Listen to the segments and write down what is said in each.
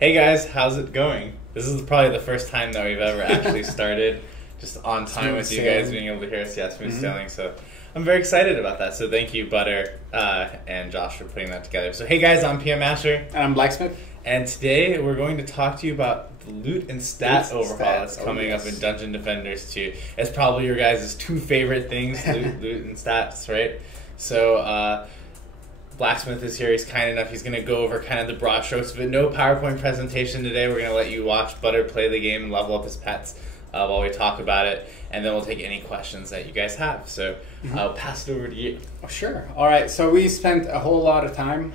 Hey guys, how's it going? This is probably the first time that we've ever actually started just on time with you guys being able to hear us. Yeah, smooth sailing. So I'm very excited about that. So thank you, Butter and Josh, for putting that together. So hey guys, I'm PM Master. And I'm Blacksmith. And today we're going to talk to you about the loot and stat overhaul that's coming up in Dungeon Defenders 2. It's probably your guys' two favorite things, loot and stats, right? So Blacksmith is here. He's kind enough. He's going to go over kind of the broad strokes of it. No PowerPoint presentation today. We're going to let you watch Butter play the game and level up his pets while we talk about it. And then we'll take any questions that you guys have. So I'll pass it over to you. Oh, sure. All right. So we spent a whole lot of time.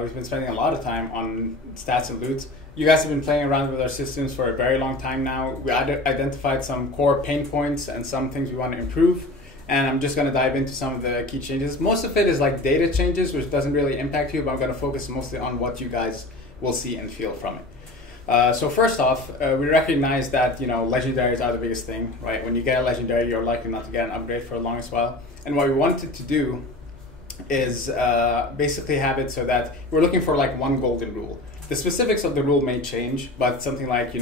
We've been spending a lot of time on stats and loots. You guys have been playing around with our systems for a very long time now. We identified some core pain points and some things we want to improve. And I'm just going to dive into some of the key changes. Most of it is like data changes, which doesn't really impact you, but I'm going to focus mostly on what you guys will see and feel from it. So first off, we recognize that, legendaries are the biggest thing, right? When you get a legendary, you're likely not to get an upgrade for the longest while. And what we wanted to do is basically have it so that we're looking for like one golden rule. The specifics of the rule may change, but something like,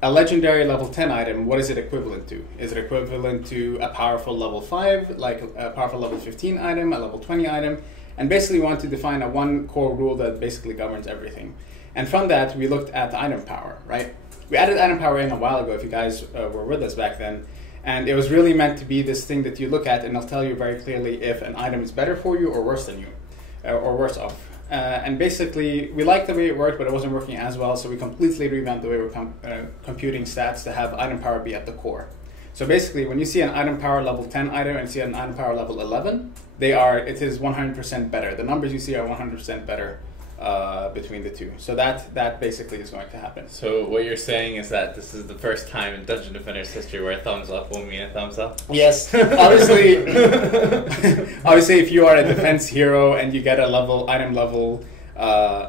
a legendary level 10 item, what is it equivalent to? Is it equivalent to a powerful level 5, like a powerful level 15 item, a level 20 item? And basically we want to define a one core rule that basically governs everything. And from that, we looked at item power, right? We added item power in a while ago, if you guys were with us back then. And it was really meant to be this thing that you look at and it'll tell you very clearly if an item is better for you or worse than you, or worse off. And basically, we liked the way it worked, but it wasn't working as well, so we completely revamped the way we're computing stats to have item power be at the core. So basically, when you see an item power level 10 item and see an item power level 11, it is 100% better. The numbers you see are 100% better between the two. So that basically is going to happen. So what you're saying is that this is the first time in Dungeon Defenders history where a thumbs up will mean a thumbs up? Yes. Obviously, if you are a defense hero and you get a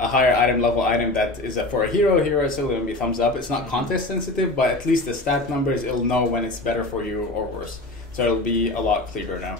higher item level item that is for a hero, so it'll be thumbs up. It's not contest sensitive, but at least the stat numbers, it'll know when it's better for you or worse. So it'll be a lot clearer now.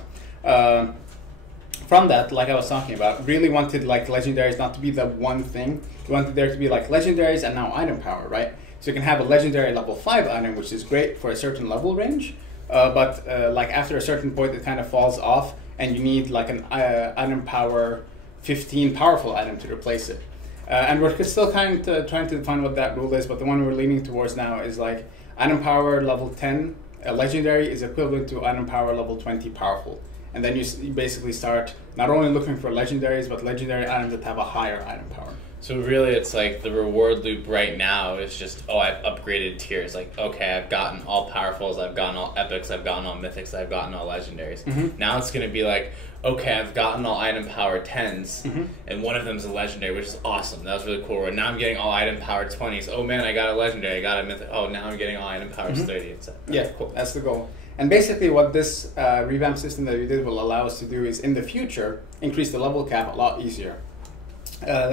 From that, like I was talking about, really wanted like legendaries not to be the one thing. We wanted there to be like legendaries and now item power, right? So you can have a legendary level 5 item, which is great for a certain level range, but like after a certain point, it kind of falls off, and you need like an item power 15 powerful item to replace it. And we're still kind of trying to define what that rule is, but the one we're leaning towards now is like item power level 10 legendary is equivalent to item power level 20 powerful. And then you basically start not only looking for legendaries, but legendary items that have a higher item power. So really it's like the reward loop right now is just, I've upgraded tiers. Like, okay, I've gotten all powerfuls, I've gotten all epics, I've gotten all mythics, I've gotten all legendaries. Now it's going to be like, okay, I've gotten all item power 10s, and one of them is a legendary, which is awesome. That was really cool. And now I'm getting all item power 20s. Oh man, I got a legendary, I got a mythic. Oh, now I'm getting all item powers 30, etc. Yeah, cool. That's the goal. And basically what this revamp system that we did will allow us to do is, in the future, increase the level cap a lot easier.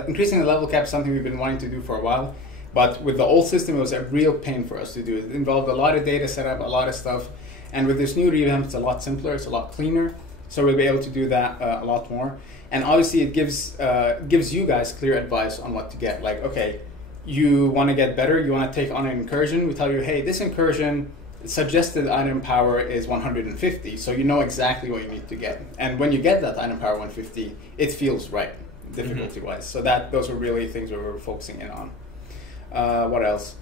Increasing the level cap is something we've been wanting to do for a while, but with the old system, it was a real pain for us to do. It involved a lot of data setup, a lot of stuff, and with this new revamp, it's a lot simpler, it's a lot cleaner, so we'll be able to do that a lot more. And obviously, it gives you guys clear advice on what to get. Like, okay, you want to get better, you want to take on an incursion, we tell you, hey, this incursion, suggested item power is 150, so you know exactly what you need to get. And when you get that item power 150, it feels right, difficulty-wise. So those were really things we were focusing in on. What else?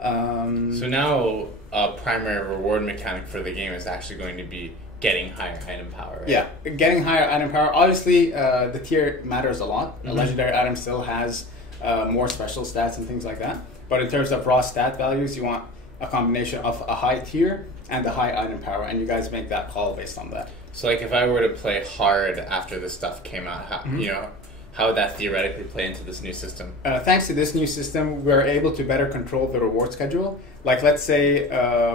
So now a primary reward mechanic for the game is actually going to be getting higher item power, right? Yeah, getting higher item power. Obviously, the tier matters a lot. A legendary item still has more special stats and things like that. But in terms of raw stat values, you want a combination of a high tier and a high item power, and you guys make that call based on that. So like if I were to play hard after this stuff came out, how would that theoretically play into this new system? Thanks to this new system, we're able to better control the reward schedule. Like let's say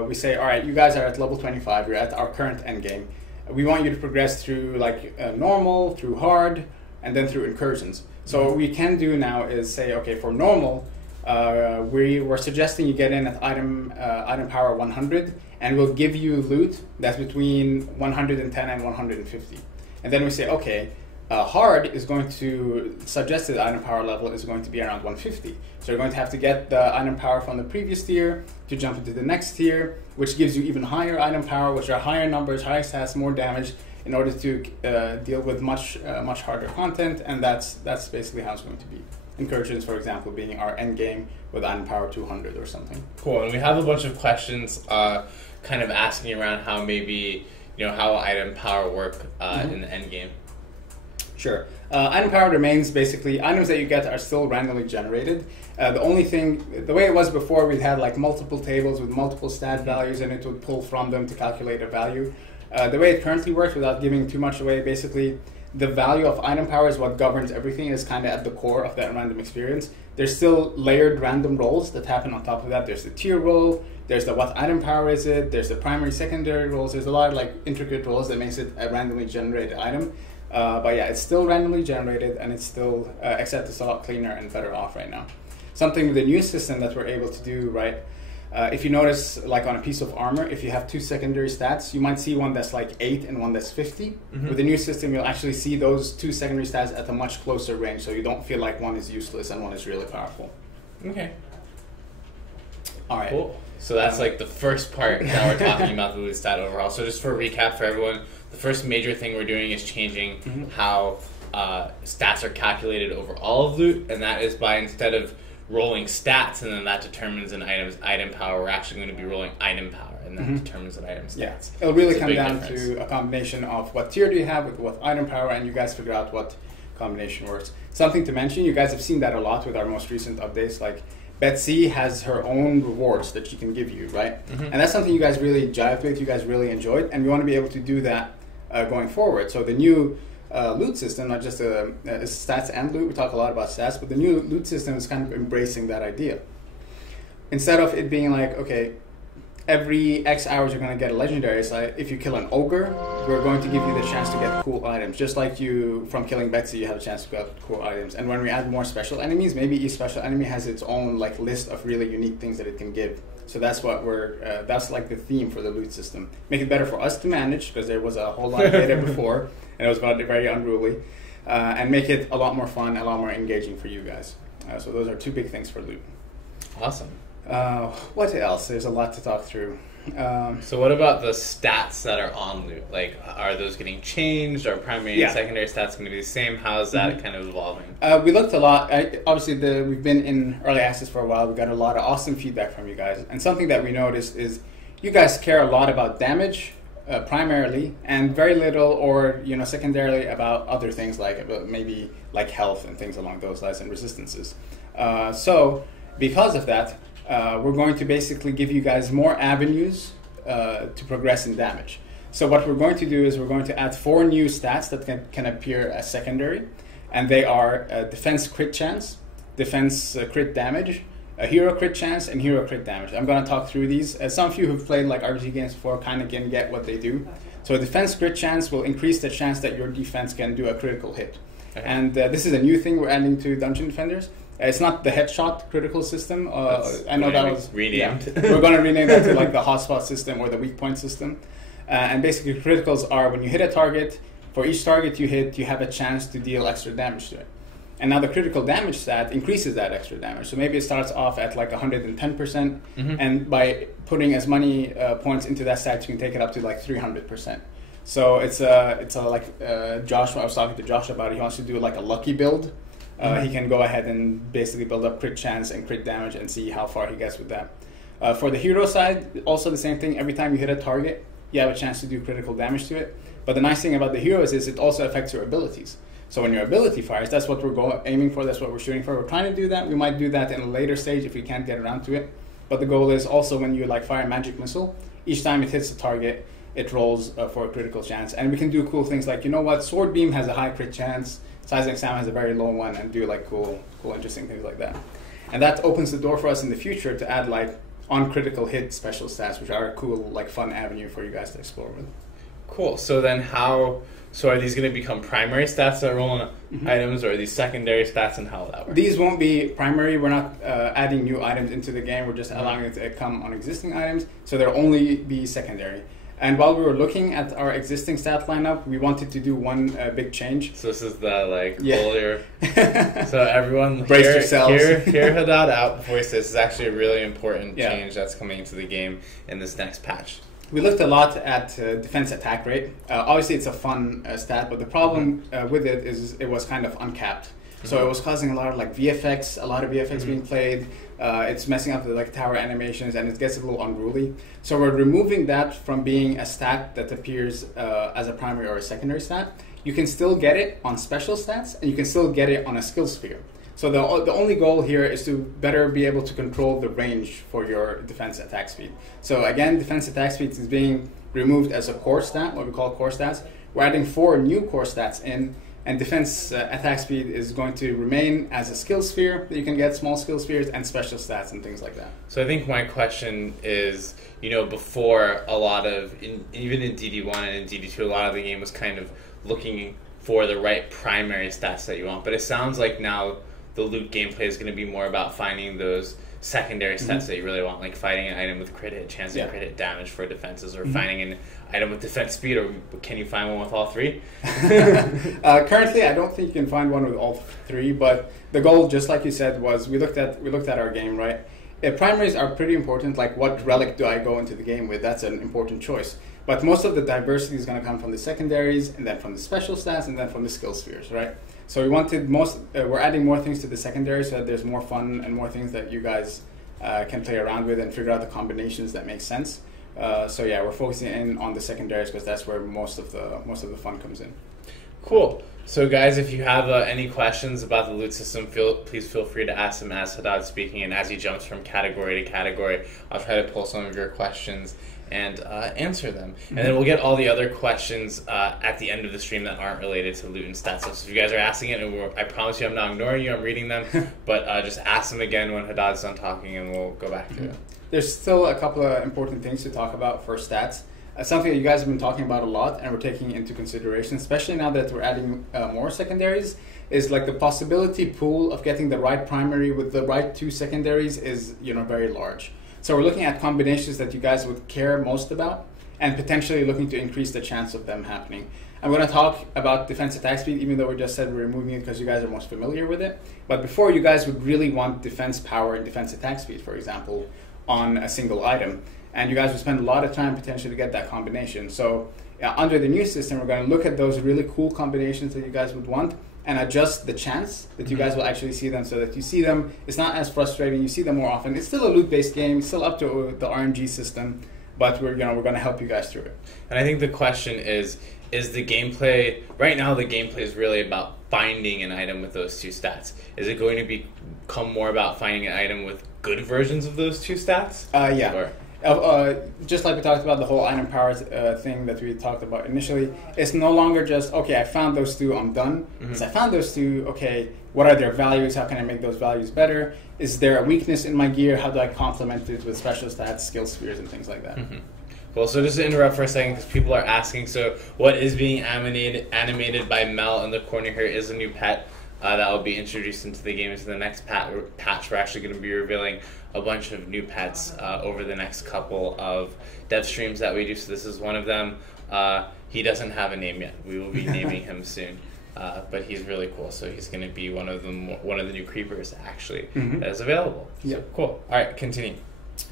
we say, all right, you guys are at level 25, you're at our current endgame. We want you to progress through like normal, through hard, and then through incursions. So what we can do now is say, okay, for normal, we were suggesting you get in at item power 100, and we'll give you loot that's between 110 and 150. And then we say, okay, Hard is going to, suggested item power level is going to be around 150. So you're going to have to get the item power from the previous tier to jump into the next tier, which gives you even higher item power, which are higher numbers, higher stats, more damage, in order to deal with much harder content, and that's basically how it's going to be. Incursions, for example, being our end game with item power 200 or something. Cool, and we have a bunch of questions kind of asking around how maybe, how item power work in the end game. Sure. Item power remains basically, items that you get are still randomly generated. The only thing, the way it was before, we had like multiple tables with multiple stat values and it would pull from them to calculate a value. The way it currently works, without giving too much away, basically the value of item power is what governs everything, is kind of at the core of that random experience. There's still layered random rolls that happen on top of that. There's the tier roll, there's the what item power is it, there's the primary, secondary rolls. There's a lot of like intricate rolls that makes it a randomly generated item. But yeah, it's still randomly generated, and it's still, except it's a lot cleaner and better off right now. Something with the new system that we're able to do, right? If you notice, like on a piece of armor, if you have two secondary stats, you might see one that's like 8 and one that's 50. Mm-hmm. With the new system, you'll actually see those two secondary stats at a much closer range, so you don't feel like one is useless and one is really powerful. Okay. All right. Cool. So that's like the first part that we're talking about, the loot stat overhaul. So just for a recap for everyone, the first major thing we're doing is changing how stats are calculated over all of loot, and that is by, instead of rolling stats and then that determines an item's item power, we're actually going to be rolling item power, and that determines an item's stats. Yeah. It'll really come down to a combination of what tier do you have with what item power, and you guys figure out what combination works. Something to mention, you guys have seen that a lot with our most recent updates, like Betsy has her own rewards that she can give you, right? And that's something you guys really jived with, you guys really enjoyed, and we want to be able to do that going forward. So the new loot system, not just stats and loot, we talk a lot about stats, but the new loot system is kind of embracing that idea. Instead of it being like, okay, every X hours you're going to get a legendary, it's like if you kill an ogre, we're going to give you the chance to get cool items. Just like you, from killing Betsy, you have a chance to get cool items. And when we add more special enemies, maybe each special enemy has its own like list of really unique things that it can give. So that's what that's like the theme for the loot system. Make it better for us to manage, because there was a whole lot of data before, and it was very unruly. And make it a lot more fun, a lot more engaging for you guys. So those are two big things for loot. Awesome. What else? There's a lot to talk through. So what about the stats that are on loot? Like, are those getting changed? Are primary and secondary stats going to be the same? How's that kind of evolving? We looked a lot. Obviously, we've been in early access for a while. We got a lot of awesome feedback from you guys. And something that we noticed is you guys care a lot about damage, primarily, and very little, or secondarily, about other things like maybe like health and things along those lines, and resistances. So because of that, we're going to basically give you guys more avenues to progress in damage. So what we're going to do is we're going to add 4 new stats that can appear as secondary, and they are defense crit chance, defense crit damage, a hero crit chance, and hero crit damage. I'm going to talk through these. Some of you who've played like RPG games before kind of can get what they do. So a defense crit chance will increase the chance that your defense can do a critical hit. Okay. And this is a new thing we're adding to Dungeon Defenders. It's not the headshot critical system. I know that was renamed. Yeah, we're going to rename that to like the hotspot system or the weak point system. And basically, criticals are when you hit a target. For each target you hit, you have a chance to deal extra damage to it. And now the critical damage stat increases that extra damage. So maybe it starts off at like 110%, and by putting as many points into that stat, you can take it up to like 300%. So it's like Josh. I was talking to Josh about it. He wants to do like a lucky build. He can go ahead and basically build up crit chance and crit damage and see how far he gets with that. For the hero side, also the same thing. Every time you hit a target, you have a chance to do critical damage to it. But the nice thing about the heroes is it also affects your abilities. So when your ability fires, that's what we're aiming for, that's what we're shooting for. We're trying to do that. We might do that in a later stage if we can't get around to it. But the goal is also when you like fire a magic missile, each time it hits a target, it rolls for a critical chance. And we can do cool things like, Sword Beam has a high crit chance, Seismic Sam has a very low one, and do like cool, interesting things like that. And that opens the door for us in the future to add like on critical hit special stats, which are a cool, like fun avenue for you guys to explore with. Cool. So then so are these going to become primary stats that roll on items, or are these secondary stats, and how will that work? These won't be primary. We're not adding new items into the game. We're just allowing it to come on existing items. So they'll only be secondary. And while we were looking at our existing stat lineup, we wanted to do one big change. So this is the older. So everyone, brace yourselves. Hear Haddad out before he says this is actually a really important change that's coming into the game in this next patch. We looked a lot at defense attack rate. Obviously, it's a fun stat, but the problem with it is it was kind of uncapped. So it was causing a lot of VFX, a lot of VFX being played. It's messing up the tower animations, and it gets a little unruly. So we're removing that from being a stat that appears as a primary or a secondary stat. You can still get it on special stats, and you can still get it on a skill sphere. So the only goal here is to better be able to control the range for your defense attack speed. So again, defense attack speed is being removed as a core stat, what we call core stats. We're adding 4 new core stats in, and defense attack speed is going to remain as a skill sphere that you can get, small skill spheres, and special stats and things like that. So I think my question is, before a lot of, even in DD1 and in DD2, a lot of the game was kind of looking for the right primary stats that you want. But it sounds like now the loot gameplay is going to be more about finding those secondary stats that you really want, like finding an item with crit hit, chance of crit hit damage for defenses, or finding an item with defense speed, or can you find one with all 3? Currently, I don't think you can find one with all 3, but the goal, just like you said, was we looked at our game, right? Primaries are pretty important, like what relic do I go into the game with? That's an important choice. But most of the diversity is going to come from the secondaries, and then from the special stats, and then from the skill spheres, right? So we wanted we're adding more things to the secondary so that there's more fun and more things that you guys can play around with and figure out the combinations that make sense. So yeah, we're focusing in on the secondaries because that's where most of the fun comes in. Cool. So guys, if you have any questions about the loot system, please feel free to ask them as Haddad's speaking, and as he jumps from category to category, I'll try to pull some of your questions and answer them. And then we'll get all the other questions at the end of the stream that aren't related to loot and stats. So if you guys are asking it, and I promise you I'm not ignoring you, I'm reading them, but just ask them again when Haddad's done talking, and we'll go back to it. There's still a couple of important things to talk about for stats. Something that you guys have been talking about a lot and we're taking into consideration, especially now that we're adding more secondaries, is the possibility pool of getting the right primary with the right 2 secondaries is very large. So we're looking at combinations that you guys would care most about and potentially looking to increase the chance of them happening. I'm going to talk about defense attack speed, even though we just said we're removing it because you guys are most familiar with it. But before, you guys would really want defense power and defense attack speed, for example, on a single item. And you guys would spend a lot of time potentially to get that combination. So under the new system, we're going to look at those really cool combinations that you guys would want and adjust the chance that you guys will actually see them so that you see them. It's not as frustrating. You see them more often. It's still a loot-based game. It's still up to the RNG system, but we're going to help you guys through it. And I think the question is the gameplay, right now the gameplay is really about finding an item with those 2 stats. Is it going to become more about finding an item with good versions of those 2 stats? Yeah. Or? Just like we talked about the whole item power thing that we talked about initially, it's no longer just, okay, I found those 2, I'm done. I found those 2, okay, what are their values? How can I make those values better? Is there a weakness in my gear? How do I complement it with special stats, skill spheres, and things like that? Cool. So just to interrupt for a second, because people are asking, so what is being animated by Mel in the corner here is a new pet that will be introduced into the game into the next patch. We're actually going to be revealing a bunch of new pets over the next couple of dev streams that we do. So this is one of them. He doesn't have a name yet. We will be naming him soon. But he's really cool. So he's going to be one of the new creepers actually that is available. Yeah. So, cool. All right, continue.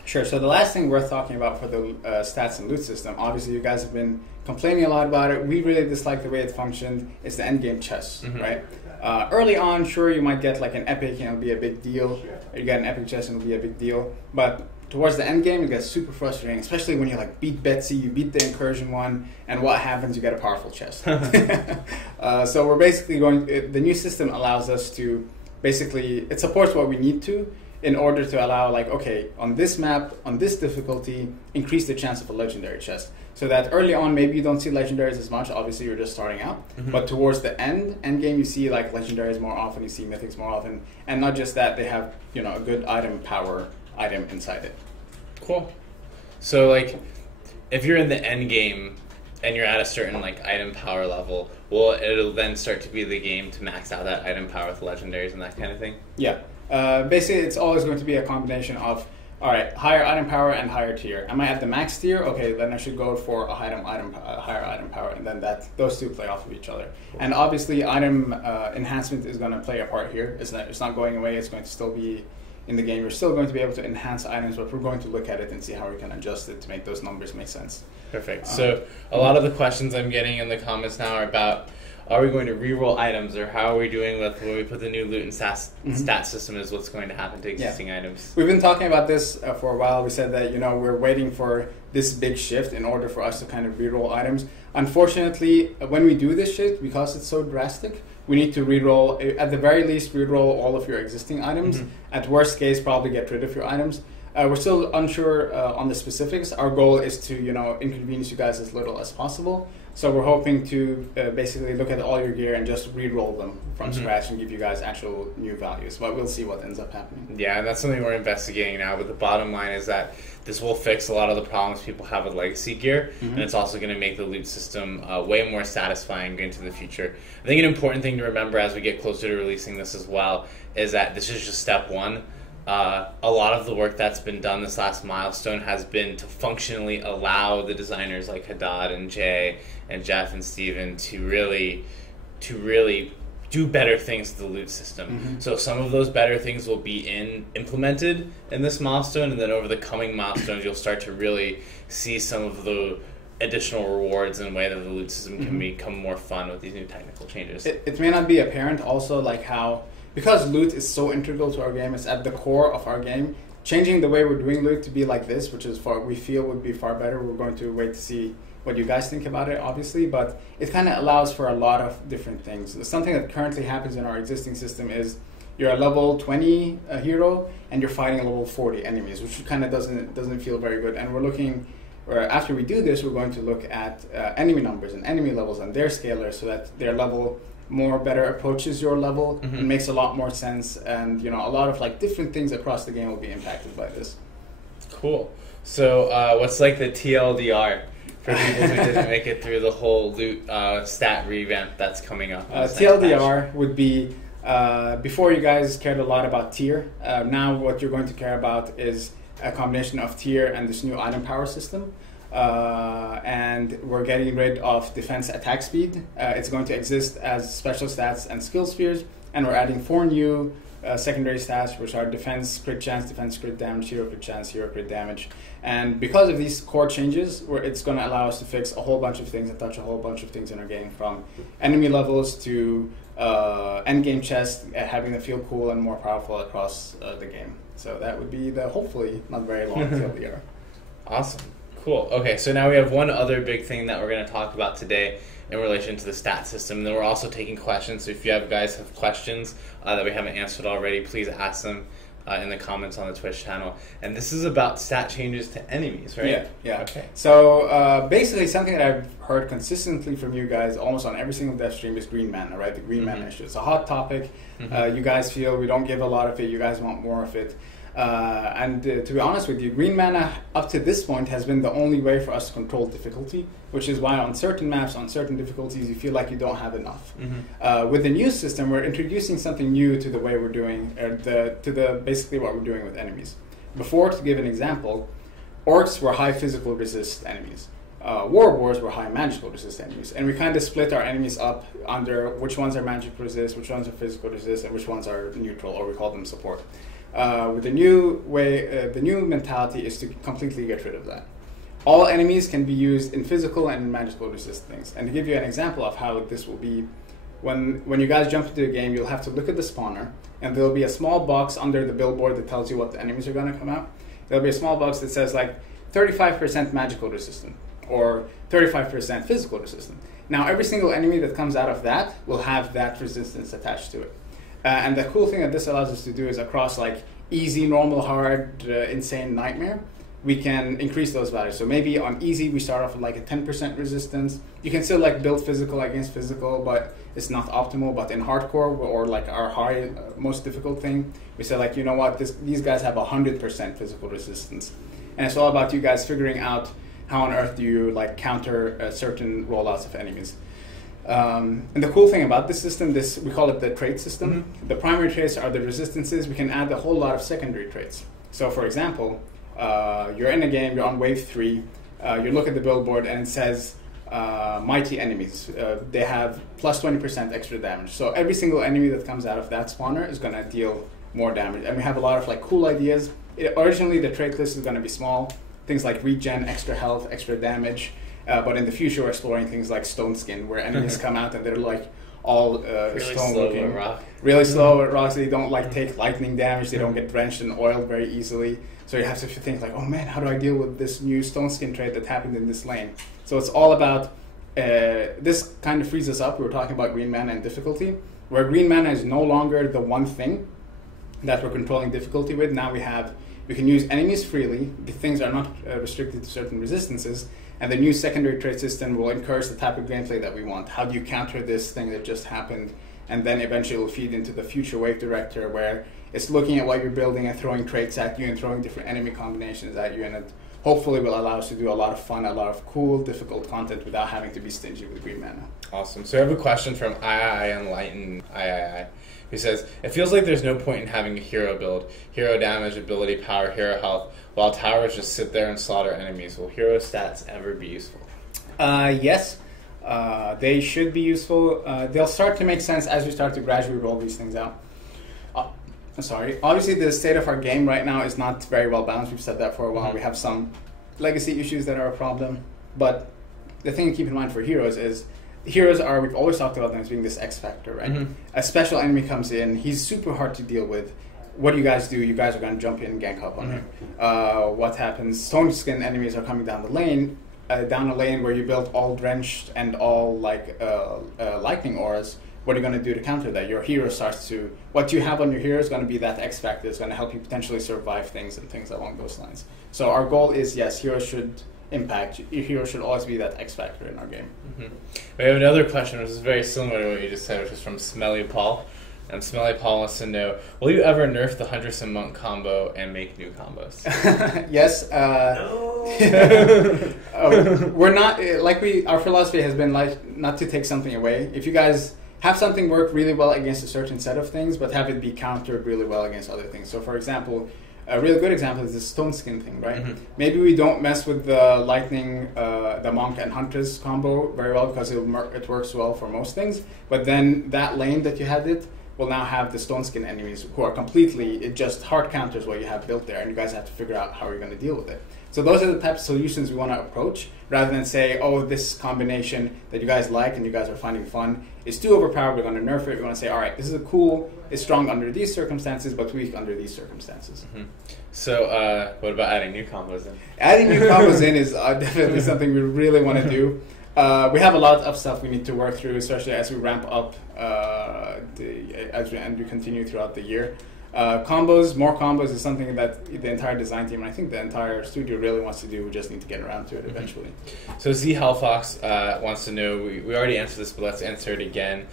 Sure. So the last thing worth talking about for the stats and loot system, obviously you guys have been complaining a lot about it. We really dislike the way it functioned. It's the endgame chest, right? Early on, sure, you might get an epic and it'll be a big deal. You get an epic chest and it'll be a big deal. But towards the end game, it gets super frustrating, especially when you beat Betsy, you beat the incursion one, and what happens? You get a powerful chest. So we're basically the new system allows us to it supports what we need to in order to allow okay, on this map, on this difficulty, increase the chance of a legendary chest. So that early on, maybe you don't see legendaries as much. Obviously, you're just starting out. But towards the end game, you see legendaries more often. You see mythics more often, and not just that, they have a good item inside it. Cool. So if you're in the end game and you're at a certain item power level, it'll then start to be the game to max out that item power with legendaries and that kind of thing? Yeah. Basically, it's always going to be a combination of all right, higher item power and higher tier. Am I at the max tier? Okay, then I should go for a higher item power, and then those two play off of each other. And obviously, item enhancement is going to play a part here. It's not going away. It's going to still be in the game. You're still going to be able to enhance items, but we're going to look at it and see how we can adjust it to make those numbers make sense. Perfect. So a lot of the questions I'm getting in the comments now are about, are we going to reroll items, or how are we doing with when we put the new loot and stat system is what's going to happen to existing items? We've been talking about this for a while. We said that, we're waiting for this big shift in order for us to kind of reroll items. Unfortunately, when we do this shift, because it's so drastic, we need to reroll, at the very least, reroll all of your existing items. At worst case, probably get rid of your items. We're still unsure on the specifics. Our goal is to, inconvenience you guys as little as possible. So we're hoping to basically look at all your gear and just re-roll them from scratch and give you guys actual new values. But we'll see what ends up happening. Yeah, and that's something we're investigating now. But the bottom line is that this will fix a lot of the problems people have with legacy gear, and it's also going to make the loot system way more satisfying into the future. I think an important thing to remember as we get closer to releasing this as well is that this is just step one. A lot of the work that's been done this last milestone has been to functionally allow the designers like Haddad and Jay and Jeff and Steven to really do better things to the loot system. So some of those better things will be implemented in this milestone, and then over the coming milestones you'll start to really see some of the additional rewards and way that the loot system can become more fun with these new technical changes. It may not be apparent also like how, because loot is so integral to our game, it's at the core of our game, changing the way we're doing loot to be like this, which is we feel would be far better. We're going to wait to see what you guys think about it, obviously, but it kind of allows for a lot of different things. Something that currently happens in our existing system is you're a level 20 hero and you're fighting level 40 enemies, which kind of doesn't feel very good. And we're looking, or after we do this, we're going to look at enemy numbers and enemy levels and their scalars so that their level better approaches your level and makes a lot more sense, and a lot of like different things across the game will be impacted by this. Cool. So what's like the TLDR for people who didn't make it through the whole loot stat revamp that's coming up? TLDR would be before you guys cared a lot about tier. Now what you're going to care about is a combination of tier and this new item power system. And we're getting rid of defense attack speed. It's going to exist as special stats and skill spheres, and we're adding 4 new secondary stats, which are defense crit chance, defense crit damage, hero crit chance, hero crit damage. And because of these core changes, it's going to allow us to fix a whole bunch of things and touch a whole bunch of things in our game, from enemy levels to endgame chests, having them feel cool and more powerful across the game. So that would be the hopefully not very long TLDR. Awesome. Cool. Okay, so now we have one other big thing that we're going to talk about today in relation to the stat system. And then we're also taking questions. So if you guys have questions that we haven't answered already, please ask them in the comments on the Twitch channel. And this is about stat changes to enemies, right? Yeah. Okay. So basically something that I've heard consistently from you guys almost on every single Devstream is green mana, right? The green mana issue. It's a hot topic. You guys feel we don't give a lot of it. You guys want more of it. And to be honest with you, green mana up to this point has been the only way for us to control difficulty, which is why on certain maps, on certain difficulties, you feel like you don't have enough. With the new system, we're introducing something new to the way we're doing, basically what we're doing with enemies. Before, to give an example, orcs were high physical resist enemies. War wars were high magical resist enemies, and we kind of split our enemies up under which ones are magic resist, which ones are physical resist, and which ones are neutral, or we call them support. With the new way, the new mentality is to completely get rid of that. All enemies can be used in physical and in magical resist things. And to give you an example of how this will be, when you guys jump into the game, you'll have to look at the spawner, and there'll be a small box under the billboard that tells you what the enemies are going to come out. There'll be a small box that says like 35% magical resistant or 35% physical resistant. Now every single enemy that comes out of that will have that resistance attached to it. And the cool thing that this allows us to do is across like easy, normal, hard, insane, nightmare, we can increase those values. So maybe on easy we start off with like a 10% resistance. You can still like build physical against physical, but it's not optimal. But in hardcore, or like our high, most difficult thing, we say like, you know what, these guys have 100% physical resistance. And it's all about you guys figuring out how on earth do you like counter certain rollouts of enemies. And the cool thing about this system, we call it the trait system. The primary traits are the resistances. We can add a whole lot of secondary traits. So for example, you're in a game, you're on wave 3, you look at the billboard and it says mighty enemies. They have plus 20% extra damage. So every single enemy that comes out of that spawner is going to deal more damage. And we have a lot of like cool ideas. Originally, the trait list is going to be small. Things like regen, extra health, extra damage. But in the future, we're exploring things like stone skin, where enemies come out and they're like all really stone slow looking. with rock. Really slow with rocks. They don't like take lightning damage. They don't get drenched in oil very easily. So you have to think like, oh man, how do I deal with this new stone skin trait that happened in this lane? So it's all about, this kind of frees us up. We were talking about green mana and difficulty, where green mana is no longer the one thing that we're controlling difficulty with. Now we can use enemies freely. The things are not restricted to certain resistances. And the new secondary trait system will encourage the type of gameplay that we want. How do you counter this thing that just happened? And then eventually it will feed into the future wave director, where it's looking at what you're building and throwing traits at you and throwing different enemy combinations at you. And it hopefully will allow us to do a lot of fun, a lot of cool, difficult content without having to be stingy with green mana. Awesome. So I have a question from Enlighten III, who says, it feels like there's no point in having a hero build. Hero damage, ability, power, hero health, while towers just sit there and slaughter enemies. Will hero stats ever be useful? Yes. They should be useful. They'll start to make sense as we start to gradually roll these things out. Obviously, the state of our game right now is not very well balanced. We've said that for a while. We have some legacy issues that are a problem. But the thing to keep in mind for heroes is, heroes are, we've always talked about them as being this X factor, right? A special enemy comes in, he's super hard to deal with. What do? You guys are going to jump in and gank up on him. What happens? Stone skin enemies are coming down the lane, down a lane where you built all drenched and all like lightning auras. What are you going to do to counter that? Your hero starts to, what you have on your hero is going to be that X factor. It's going to help you potentially survive things and things along those lines. So our goal is, yes, heroes should impact. Your hero should always be that X factor in our game. We have another question, which is very similar to what you just said, which is from Smelly Paul. And Smelly Paul wants to know, will you ever nerf the Huntress and Monk combo and make new combos? Yes. We're not, our philosophy has been like not to take something away. If you guys have something work really well against a certain set of things, but have it be countered really well against other things. So for example, a really good example is the stone skin thing, right? Maybe we don't mess with the lightning, the monk and huntress combo very well because it works well for most things. But then that lane that you had it will now have the stone skin enemies who are completely, it just hard counters what you have built there, and you guys have to figure out how you're going to deal with it. So those are the types of solutions we want to approach, rather than say, oh, this combination that you guys like and you guys are finding fun is too overpowered, we're going to nerf it. We want to say, all right, this is a cool, it's strong under these circumstances, but weak under these circumstances. So what about adding new combos in? Adding new combos in is definitely something we really want to do. We have a lot of stuff we need to work through, especially as we ramp up, as we continue throughout the year. More combos is something that the entire design team, and I think the entire studio really wants to do. We just need to get around to it eventually. So Z Hellfox wants to know, we already answered this, but let's answer it again.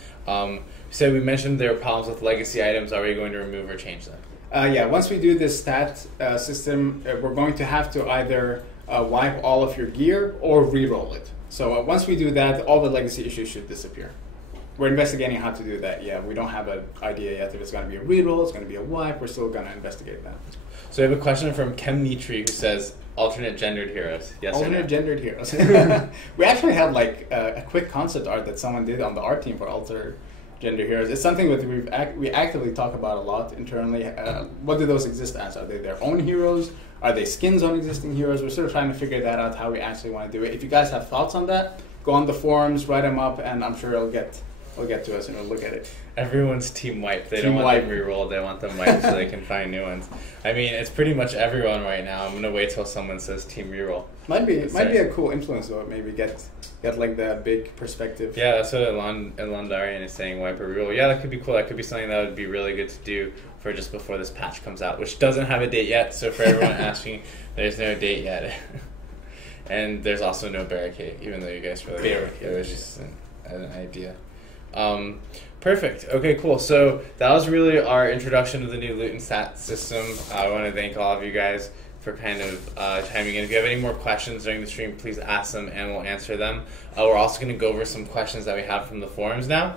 So we mentioned there are problems with legacy items. Are we going to remove or change them? Yeah, once we do this stat system, we're going to have to either wipe all of your gear or re-roll it. So once we do that, all the legacy issues should disappear. We're investigating how to do that. Yeah, we don't have an idea yet if it's going to be a reroll, it's going to be a wipe. We're still going to investigate that. So we have a question from Kem Nitri who says, alternate gendered heroes. Yes or no? Alternate gendered heroes. We actually had like a quick concept art that someone did on the art team for alternate gender heroes. It's something that we actively talk about a lot internally. What do those exist as? Are they their own heroes? Are they skins on existing heroes? We're sort of trying to figure that out, how we actually want to do it. If you guys have thoughts on that, go on the forums, write them up, and I'm sure it'll get to us and we'll look at it. Everyone's team wipe. They don't want them re-rolled. They want them wiped so they can find new ones. I mean, it's pretty much everyone right now. I'm going to wait till someone says team re-roll. Might be a cool influence though. Maybe get like the big perspective. Yeah, that's what Elandarian is saying, wipe or re-roll. Yeah, that could be cool. That could be something that would be really good to do for just before this patch comes out, which doesn't have a date yet. So for everyone asking, there's no date yet. And there's also no barricade, even though you guys really it was just an idea. Perfect. Okay, cool. So that was really our introduction to the new loot and stat system. I want to thank all of you guys kind of chiming in. If you have any more questions during the stream, please ask them and we'll answer them. We're also going to go over some questions that we have from the forums now.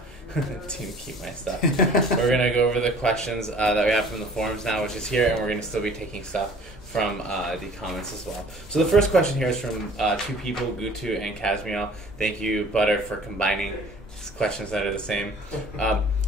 Team, keep my stuff. We're going to go over the questions that we have from the forums now, which is here, and we're going to still be taking stuff from the comments as well. So the first question here is from two people, Gutu and Kazmiel. Thank you, Butter, for combining questions that are the same.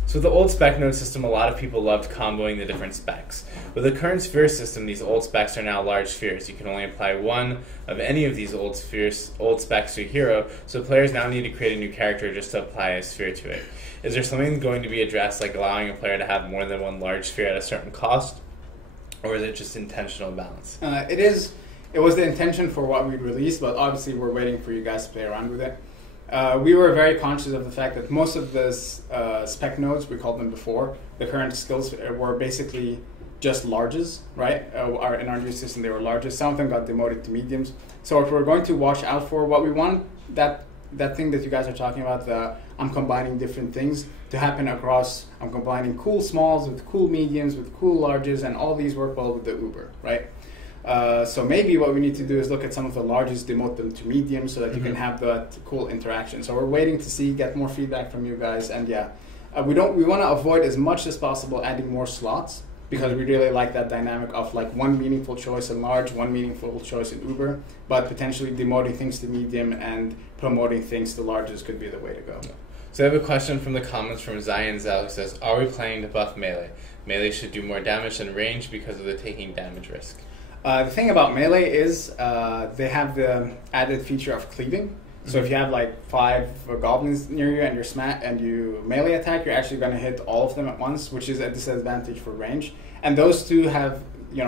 So with the old spec node system, a lot of people loved comboing the different specs. With the current sphere system, these old specs are now large spheres. You can only apply one of any of these old specs to a hero, so players now need to create a new character just to apply a sphere to it. Is there something going to be addressed, like allowing a player to have more than one large sphere at a certain cost, or is it just intentional balance? It was the intention for what we released, but obviously we're waiting for you guys to play around with it. We were very conscious of the fact that most of the spec nodes, we called them before, the current skills were basically just larges, right? In our new system, they were larges. Some of them got demoted to mediums. So if we're going to watch out for what we want, that thing that you guys are talking about, I'm combining different things to happen across, I'm combining cool smalls with cool mediums, with cool larges, and all these work well with the Uber, right? So maybe what we need to do is look at some of the larges, demote them to mediums so that you can have that cool interaction. So we're waiting to get more feedback from you guys, and we want to avoid as much as possible adding more slots, because we really like that dynamic of like one meaningful choice in large, one meaningful choice in Uber, but potentially demoting things to medium and promoting things to larges could be the way to go. So I have a question from the comments from Zion Zell, who says, are we planning to buff melee? Melee should do more damage than range because of the taking damage risk. The thing about melee is they have the added feature of cleaving. So if you have like 5 goblins near you and you melee attack, you're actually going to hit all of them at once, which is a disadvantage for range. And those two have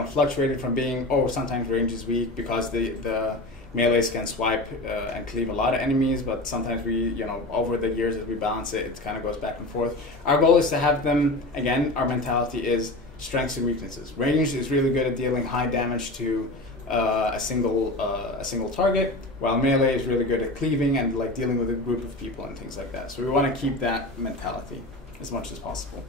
fluctuated from being, sometimes range is weak because the melees can swipe and cleave a lot of enemies, but sometimes we, over the years as we balance it, it kind of goes back and forth. Our goal is to have them, again, our mentality is strengths and weaknesses. Range is really good at dealing high damage to a single target, while melee is really good at cleaving and like dealing with a group of people and things like that. So we want to keep that mentality as much as possible.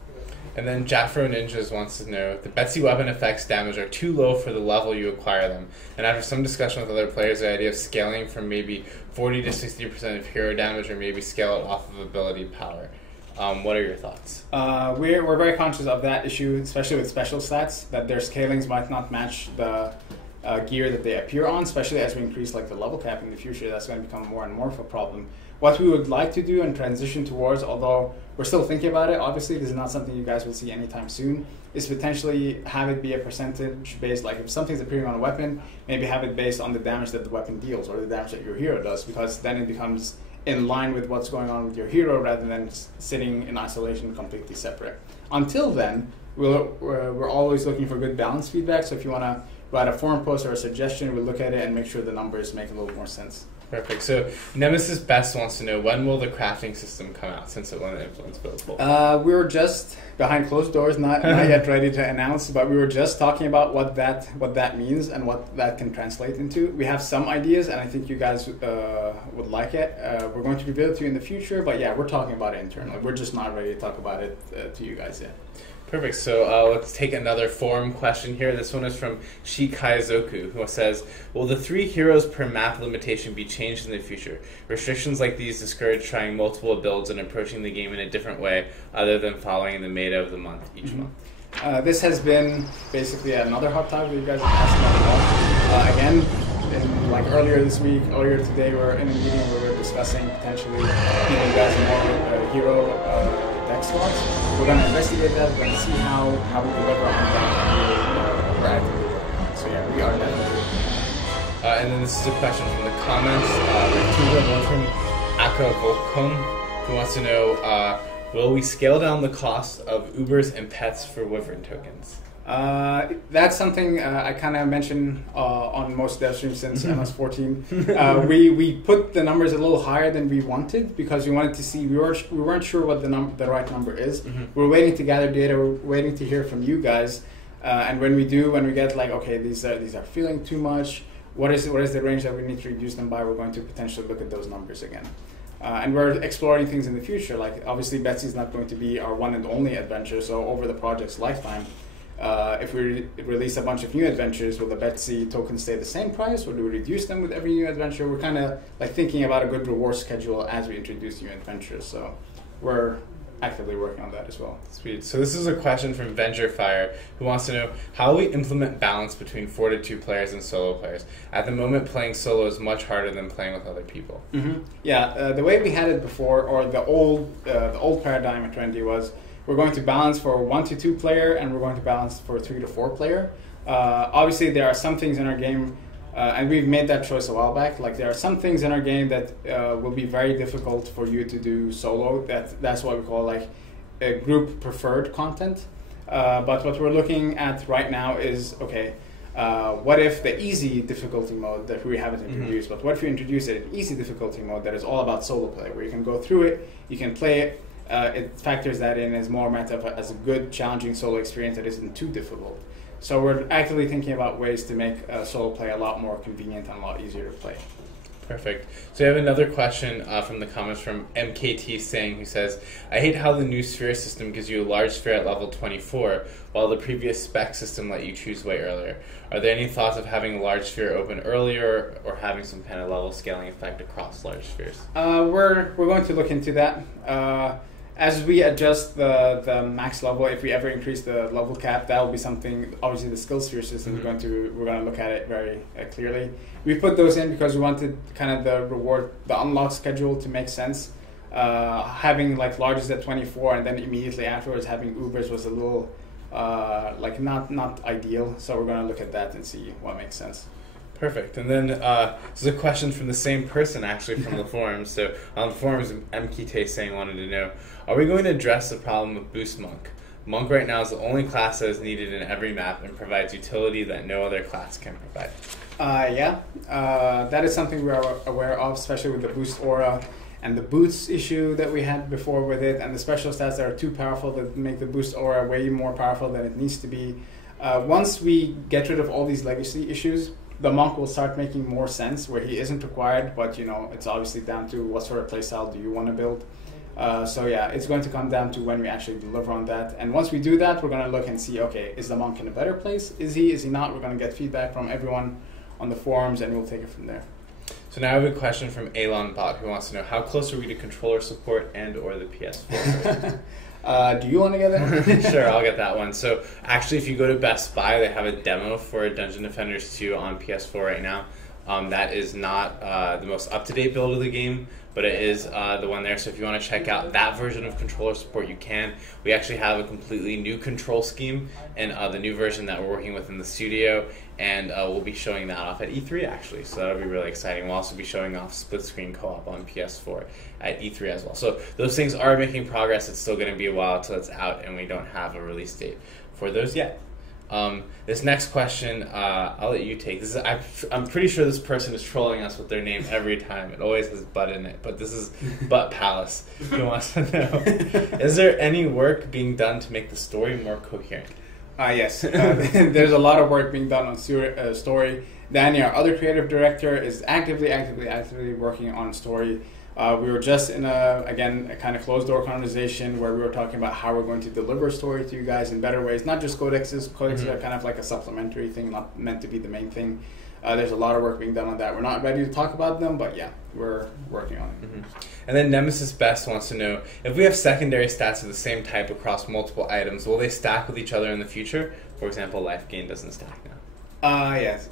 And then Jaffro Ninjas wants to know, the Betsy weapon effects damage are too low for the level you acquire them. And after some discussion with other players, the idea of scaling from maybe 40 to 60% of hero damage, or maybe scale it off of ability power. What are your thoughts? We're very conscious of that issue, especially with special stats, that their scalings might not match the gear that they appear on, especially as we increase like the level cap in the future. That's going to become more and more of a problem. What we would like to do and transition towards, although we're still thinking about it, obviously this is not something you guys will see anytime soon, is potentially have it be a percentage based, like if something's appearing on a weapon, maybe have it based on the damage that the weapon deals or the damage that your hero does, because then it becomes in line with what's going on with your hero rather than sitting in isolation completely separate. Until then, we're always looking for good balance feedback, so if you want to write a forum post or a suggestion, we'll look at it and make sure the numbers make a little more sense. Perfect. So Nemesis Best wants to know, when will the crafting system come out, since it won't influence buildable? We were just behind closed doors, not yet ready to announce, but we were just talking about what that means and what that can translate into. We have some ideas, and I think you guys would like it. We're going to reveal it to you in the future, but yeah, we're talking about it internally. We're just not ready to talk about it to you guys yet. Perfect. So let's take another forum question here. This one is from Shikaizoku, who says, will the 3 heroes per map limitation be changed in the future? Restrictions like these discourage trying multiple builds and approaching the game in a different way other than following the meta of the month each month. This has been basically another hot topic that you guys have asked about. Again, earlier today, we were in a meeting where we were discussing potentially giving you guys more hero deck slots. We're going to investigate that. We're going to see how we deliver on that. We're actively working. So yeah, we are definitely. And then this is a question from the comments. One from Aka Volcom, who wants to know, will we scale down the cost of Ubers and pets for Wyvern tokens? That's something I kind of mentioned on most Devstream since MS14. We put the numbers a little higher than we wanted because we wanted to see, we weren't sure what the right number is. We're waiting to gather data. We're waiting to hear from you guys. And when we get like, okay, these are feeling too much. What is the range that we need to reduce them by? We're going to potentially look at those numbers again. And we're exploring things in the future. Like obviously Betsy's not going to be our one and only adventure. So over the project's lifetime, if we release a bunch of new adventures, will the Betsy tokens stay the same price, or do we reduce them with every new adventure? We're kind of like thinking about a good reward schedule as we introduce new adventures. So we're actively working on that as well. Sweet. So this is a question from Venture Fire, who wants to know how we implement balance between 4 to 2 players and solo players. At the moment, playing solo is much harder than playing with other people. Mm-hmm. Yeah, the way we had it before, or the old paradigm at Trendy was, we're going to balance for 1 to 2 player, and we're going to balance for 3 to 4 player. Obviously, there are some things in our game, and we've made that choice a while back. Like, there are some things in our game that will be very difficult for you to do solo. That's what we call like a group preferred content. But what we're looking at right now is, okay, what if the easy difficulty mode that we haven't introduced, but what if we introduce an easy difficulty mode that is all about solo play, where you can go through it, you can play it. It factors that in as more meant as a good, challenging solo experience that isn't too difficult. So we're actively thinking about ways to make solo play a lot more convenient and a lot easier to play. Perfect. So we have another question from the comments from MKT Singh, who says, I hate how the new sphere system gives you a large sphere at level 24, while the previous spec system let you choose way earlier. Are there any thoughts of having a large sphere open earlier, or having some kind of level scaling effect across large spheres? We're going to look into that. As we adjust the max level, if we ever increase the level cap, that will be something. Obviously, the skill sphere system we're going to look at it very clearly. We put those in because we wanted kind of the unlock schedule to make sense. Having like largest at 24 and then immediately afterwards having Ubers was a little like not ideal. So we're going to look at that and see what makes sense. Perfect. And then this is a question from the same person, actually, from the forums. So on the forums, MKT Singh wanted to know, are we going to address the problem of Boost Monk? Monk right now is the only class that is needed in every map and provides utility that no other class can provide. That is something we are aware of, especially with the Boost Aura and the boots issue that we had before with it, and the special stats that are too powerful that make the Boost Aura way more powerful than it needs to be. Once we get rid of all these legacy issues, the Monk will start making more sense, where he isn't required, but it's obviously down to what sort of playstyle do you want to build. So yeah, it's going to come down to when we actually deliver on that. And once we do that, we're going to look and see, okay, is the Monk in a better place? Is he not? We're going to get feedback from everyone on the forums, and we'll take it from there. So now I have a question from Elon Bot, who wants to know, how close are we to controller support and or the PS4? Do you want to get that? Sure, I'll get that one. So actually, if you go to Best Buy, they have a demo for Dungeon Defenders 2 on PS4 right now. That is not the most up-to-date build of the game, but it is the one there. So if you want to check out that version of controller support, you can. We actually have a completely new control scheme and the new version that we're working with in the studio, and we'll be showing that off at E3 actually. So that'll be really exciting. We'll also be showing off split-screen co-op on PS4 at E3 as well. So those things are making progress. It's still going to be a while till it's out, and we don't have a release date for those yet. This next question, I'll let you take. This is, I'm pretty sure this person is trolling us with their name every time. It always has butt in it, but this is Butt Palace, who wants to know, is there any work being done to make the story more coherent? Yes. There's a lot of work being done on story. Danny, our other creative director, is actively working on story. We were just in a kind of closed-door conversation where we were talking about how we're going to deliver story to you guys in better ways, not just codexes. Codexes are kind of like a supplementary thing, not meant to be the main thing. There's a lot of work being done on that. We're not ready to talk about them, but yeah, we're working on it. And then Nemesis Best wants to know, if we have secondary stats of the same type across multiple items, will they stack with each other in the future? For example, life gain doesn't stack now. Yes.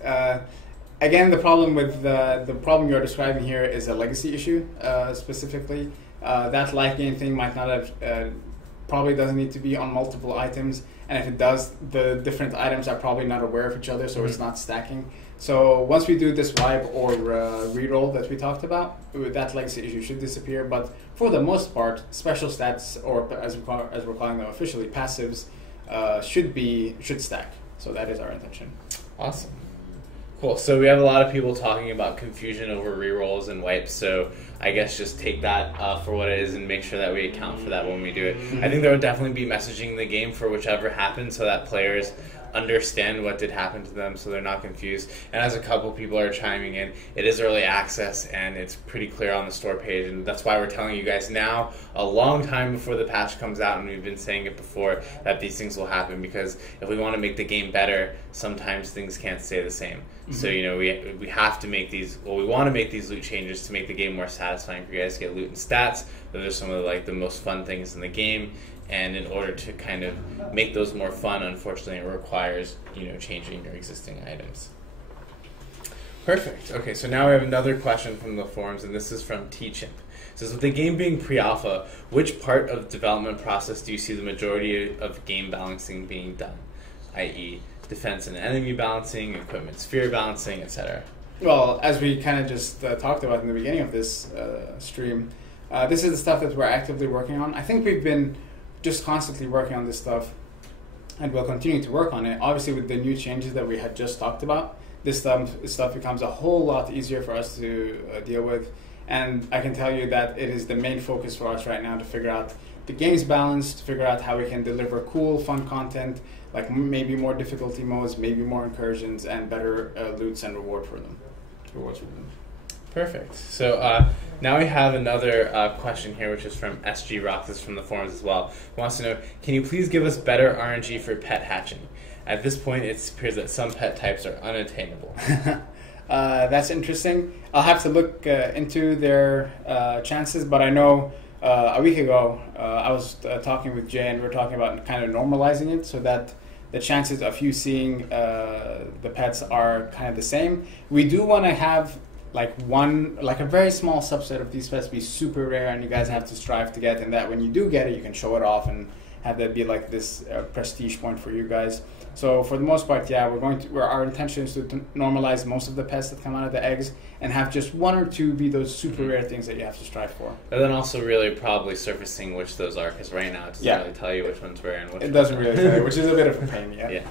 Again, the problem with the problem you're describing here is a legacy issue specifically. That life gain thing might not have, probably doesn't need to be on multiple items, and if it does, the different items are probably not aware of each other, so it's not stacking. So once we do this wipe or reroll that we talked about, that legacy issue should disappear. But for the most part, special stats, or as we're calling them officially, passives, should stack. So that is our intention. Awesome. Cool. So we have a lot of people talking about confusion over rerolls and wipes, so I guess just take that for what it is and make sure that we account for that when we do it. I think there will definitely be messaging in the game for whichever happens, so that players understand what did happen to them so they're not confused. And as a couple people are chiming in, it is early access and it's pretty clear on the store page, and that's why we're telling you guys now, a long time before the patch comes out, and we've been saying it before, that these things will happen, because if we want to make the game better, sometimes things can't stay the same. Mm-hmm. So, you know, we have to make these, well, we want to make these loot changes to make the game more satisfying for you guys to get loot and stats. Those are some of the most fun things in the game. And in order to kind of make those more fun, unfortunately, it requires, you know, changing your existing items. Perfect. Okay, so now we have another question from the forums, and this is from T-Chimp. It says, with the game being pre-alpha, which part of the development process do you see the majority of game balancing being done? I.e., defense and enemy balancing, equipment sphere balancing, etc. Well, as we kind of just talked about in the beginning of this stream, this is the stuff that we're actively working on. I think we've been just constantly working on this stuff, and we'll continue to work on it. Obviously, with the new changes that we had just talked about, this stuff becomes a whole lot easier for us to deal with. And I can tell you that it is the main focus for us right now, to figure out the game's balance, to figure out how we can deliver cool, fun content, like maybe more difficulty modes, maybe more incursions, and better loots and rewards for them. Perfect. So now we have another question here, which is from SG Rocks. This is from the forums as well. He wants to know, can you please give us better RNG for pet hatching? At this point, it appears that some pet types are unattainable. That's interesting. I'll have to look into their chances, but I know a week ago I was talking with Jay, and we were talking about kind of normalizing it so that the chances of you seeing the pets are kind of the same. We do want to have like a very small subset of these pets be super rare, and you guys have to strive to get, and that when you do get it, you can show it off and have that be like this prestige point for you guys. So for the most part, yeah, our intention is to normalize most of the pets that come out of the eggs, and have just one or two be those super rare things that you have to strive for. But then also really probably surfacing which those are, because right now it doesn't really tell you which one's rare and which it doesn't really tell you, which is a bit of a pain, yeah.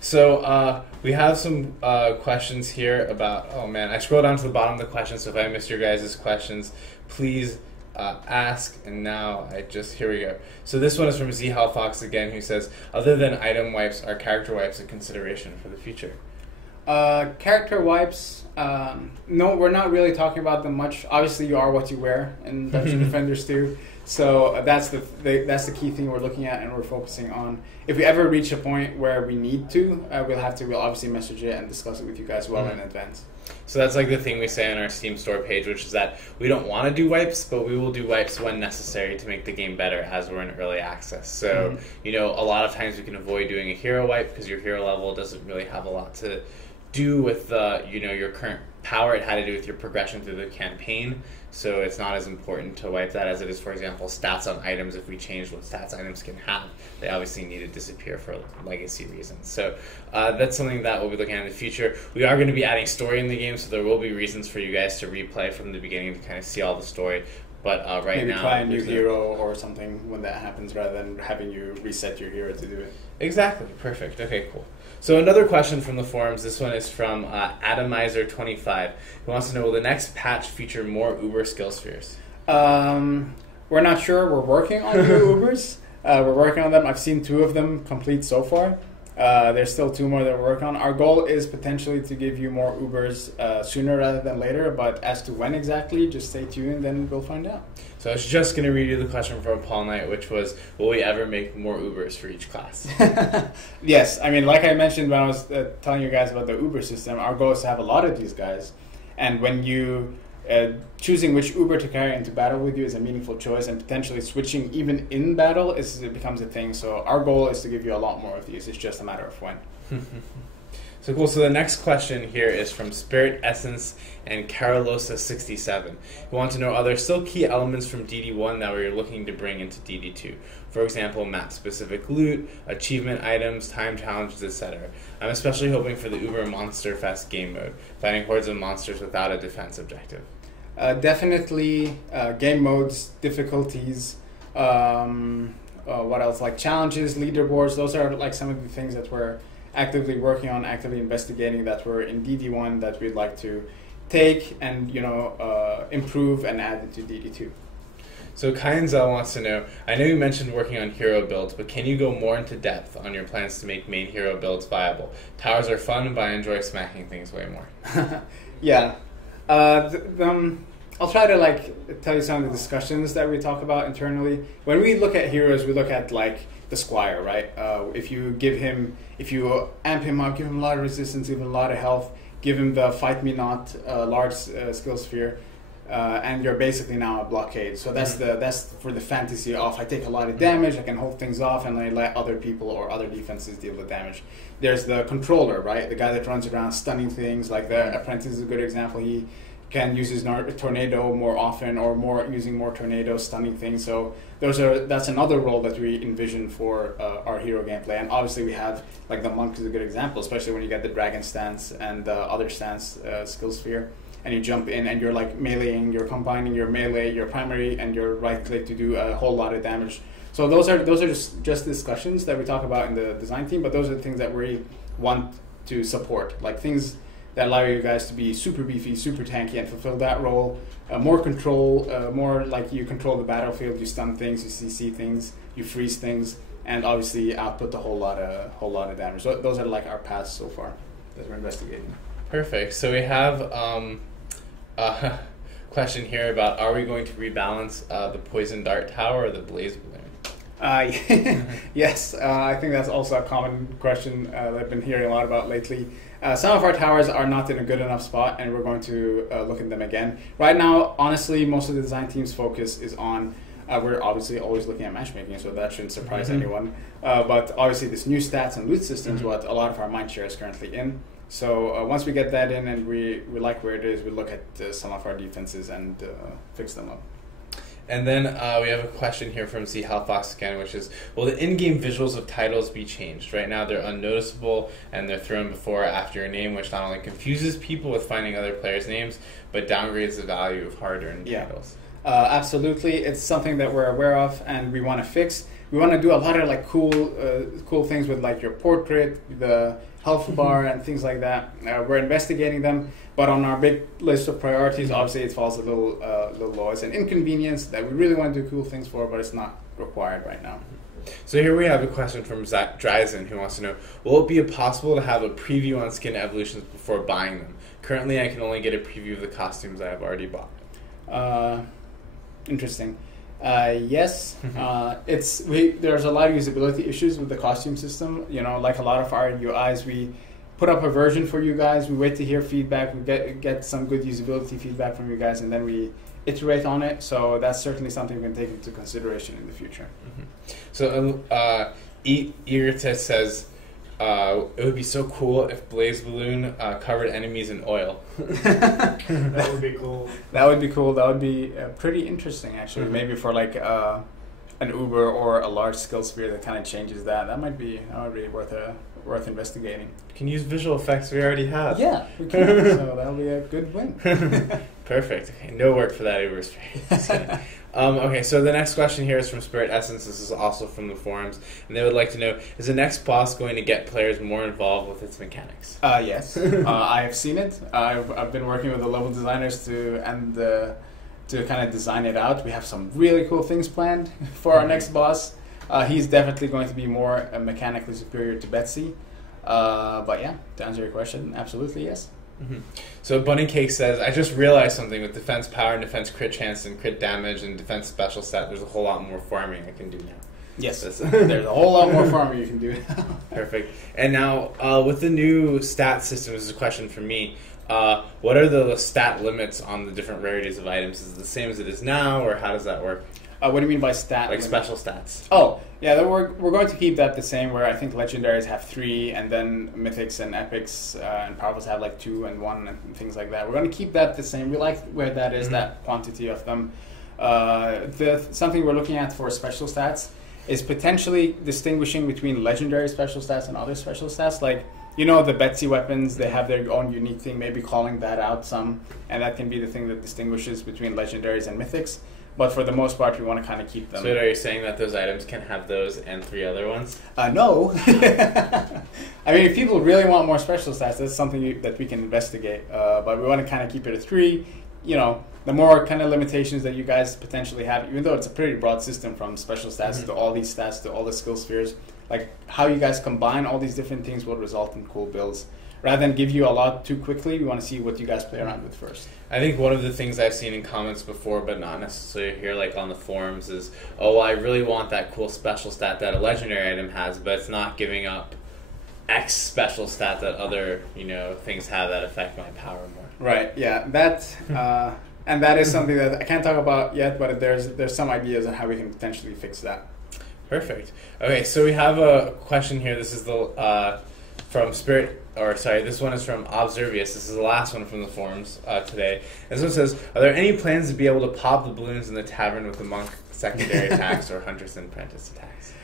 So we have some questions here about, oh man, I scrolled down to the bottom of the questions, so if I missed your guys' questions, please ask, and now here we go. So this one is from Z Hal Fox again, who says, other than item wipes, are character wipes a consideration for the future? Character wipes, no, we're not really talking about them much. Obviously, you are what you wear in Dungeon Defenders 2. So that's the key thing we're looking at and we're focusing on. If we ever reach a point where we need to, we'll obviously message it and discuss it with you guys well in advance. So that's like the thing we say on our Steam store page, which is that we don't want to do wipes, but we will do wipes when necessary to make the game better as we're in early access. So, you know, a lot of times we can avoid doing a hero wipe because your hero level doesn't really have a lot to do with, you know, your current power. It had to do with your progression through the campaign. So it's not as important to wipe that as it is, for example, stats on items. If we change what stats items can have, they obviously need to disappear for legacy reasons. So that's something that we'll be looking at in the future. We are going to be adding story in the game, so there will be reasons for you guys to replay from the beginning to kind of see all the story. But right now, maybe try a new hero or something when that happens, rather than having you reset your hero to do it. Exactly. Perfect. Okay, cool. So another question from the forums. This one is from Atomizer25, who wants to know, will the next patch feature more Uber skill spheres? We're not sure. We're working on new Ubers. We're working on them. I've seen 2 of them complete so far. There's still 2 more that we're working on. Our goal is potentially to give you more Ubers sooner rather than later, but as to when exactly, just stay tuned and we'll find out. So I was just going to read you the question from Paul Knight, which was, will we ever make more Ubers for each class? Yes. I mean, like I mentioned when I was telling you guys about the Uber system, our goal is to have a lot of these guys. And when you choosing which Uber to carry into battle with you is a meaningful choice, and potentially switching even in battle it becomes a thing. So our goal is to give you a lot more of these. It's just a matter of when. So cool. So the next question here is from Spirit Essence and Carolosa67, who want to know, are there still key elements from DD1 that we're looking to bring into DD2? For example, map-specific loot, achievement items, time challenges, etc. I'm especially hoping for the Uber Monster Fest game mode, fighting hordes of monsters without a defense objective. Definitely game modes, difficulties, what else? Like challenges, leaderboards. Those are like some of the things that we're actively working on, actively investigating, that we're in DD1 that we'd like to take and improve and add into DD2. So Kainzel wants to know, I know you mentioned working on hero builds, but can you go more into depth on your plans to make main hero builds viable? Towers are fun, but I enjoy smacking things way more. Yeah. I'll try to tell you some of the discussions that we talk about internally. When we look at heroes, we look at the Squire, right? If you amp him up, give him a lot of resistance, give him a lot of health, give him the fight me not large skill sphere, and you're basically now a blockade. So that's for the fantasy of I take a lot of damage, I can hold things off, and I let other people or other defenses deal with damage. There's the controller, right? The guy that runs around stunning things, like the apprentice is a good example. He can use his tornado more often, or using more tornadoes, stunning things. So that's another role that we envision for our hero gameplay. And obviously we have the monk is a good example, especially when you get the dragon stance and the other stance skill sphere, and you jump in and you're meleeing, you're combining your melee, your primary, and your right click to do a whole lot of damage. So those are just discussions that we talk about in the design team, but those are the things that we want to support, things that allow you guys to be super beefy, super tanky, and fulfill that role. More control, more you control the battlefield, you stun things, you CC things, you freeze things, and obviously output a whole lot of damage. So those are our paths so far that we're investigating. Perfect. So we have a question here about, are we going to rebalance the poison dart tower or the blaze balloon? Yes, I think that's also a common question that I've been hearing a lot about lately. Some of our towers are not in a good enough spot, and we're going to look at them again. Right now, honestly, most of the design team's focus is on, we're obviously always looking at matchmaking, so that shouldn't surprise anyone. But obviously this new stats and loot system is what a lot of our mind share is currently in. So once we get that in and we like where it is, we look at some of our defenses and fix them up. And then we have a question here from C. Hellfox again, which is, will the in-game visuals of titles be changed? Right now they're unnoticeable and they're thrown before or after your name, which not only confuses people with finding other players' names, but downgrades the value of hard-earned titles. Absolutely. It's something that we're aware of and we want to fix. We want to do a lot of cool things with your portrait, the health bar, and things like that. We're investigating them, but on our big list of priorities, obviously it falls a little low. It's an inconvenience that we really want to do cool things for, but it's not required right now. So here we have a question from Zach Dreisen, who wants to know, will it be possible to have a preview on skin evolutions before buying them? Currently I can only get a preview of the costumes I have already bought. Interesting. Yes, there's a lot of usability issues with the costume system. Like a lot of our UIs, we put up a version for you guys, we wait to hear feedback, we get some good usability feedback from you guys, and then we iterate on it. So that's certainly something we can take into consideration in the future. So Irita says, it would be so cool if Blaze Balloon covered enemies in oil. That would be cool. That would be cool. That would be pretty interesting, actually. Maybe for an Uber or a large skill sphere that kind of changes that. That would be worth investigating. You can use visual effects we already have. Yeah, we can. So that'll be a good win. Perfect. Okay, no work for that Uber sphere. Okay, so the next question here is from Spirit Essence. This is also from the forums, and they would like to know, is the next boss going to get players more involved with its mechanics? Yes. I have seen it. I've been working with the level designers to kind of design it out. We have some really cool things planned for our next boss. He's definitely going to be more mechanically superior to Betsy. But yeah, to answer your question, absolutely yes. So Bunny Cake says, I just realized something with defense power and defense crit chance and crit damage and defense special stat. There's a whole lot more farming I can do now. Yes, there's a whole lot more farming you can do now. Perfect. And now with the new stat system, this is a question for me. What are the stat limits on the different rarities of items? Is it the same as it is now, or how does that work? What do you mean by stat? Like special stats. Oh, yeah, we're going to keep that the same, where I think legendaries have 3, and then mythics and epics and powerfuls have 2 and 1 and things like that. We're going to keep that the same. We like where that is, that quantity of them. Something we're looking at for special stats is potentially distinguishing between legendary special stats and other special stats. The Betsy weapons, they have their own unique thing, maybe calling that out some, and that can be the thing that distinguishes between legendaries and mythics. But for the most part, we want to kind of keep them. So are you saying that those items can have those and 3 other ones? No. I mean, if people really want more special stats, that's something that we can investigate. But we want to kind of keep it at 3. you know, the more kind of limitations that you guys potentially have, even though it's a pretty broad system from special stats to all these stats to all the skill spheres, like how you guys combine all these different things will result in cool builds. Rather than give you a lot too quickly, we want to see what you guys play around with first. I think one of the things I've seen in comments before, but not necessarily here, like on the forums, is, oh, I really want that cool special stat that a legendary item has, but it's not giving up X special stat that other, you know, things have that affect my power more. Right. Yeah. That and that is something that I can't talk about yet, but there's some ideas on how we can potentially fix that. Perfect. Okay, so we have a question here. This is the from Spirit. This one is from Observious. This is the last one from the forums today. This one says, are there any plans to be able to pop the balloons in the tavern with the monk secondary attacks or Huntress and Apprentice attacks?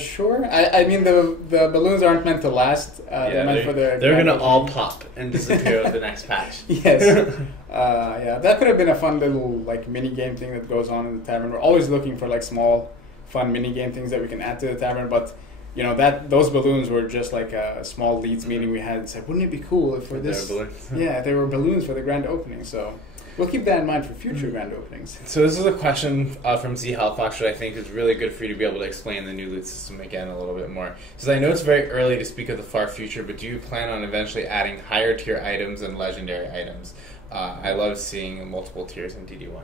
Sure. I mean, the balloons aren't meant to last. They're meant for the... They're going to all pop and disappear with the next patch. Yes. Yeah, that could have been a fun little like mini game thing that goes on in the tavern. We're always looking for like small, fun mini game things that we can add to the tavern, but... You know, those balloons were just like a small leads meeting we had. It's like, wouldn't it be cool if for this... Yeah, they were balloons for the grand opening. So we'll keep that in mind for future grand openings. So this is a question from Z Health, which I think is really good for you to be able to explain the new loot system again a little bit more. Because I know it's very early to speak of the far future, but do you plan on eventually adding higher tier items and legendary items? I love seeing multiple tiers in DD1.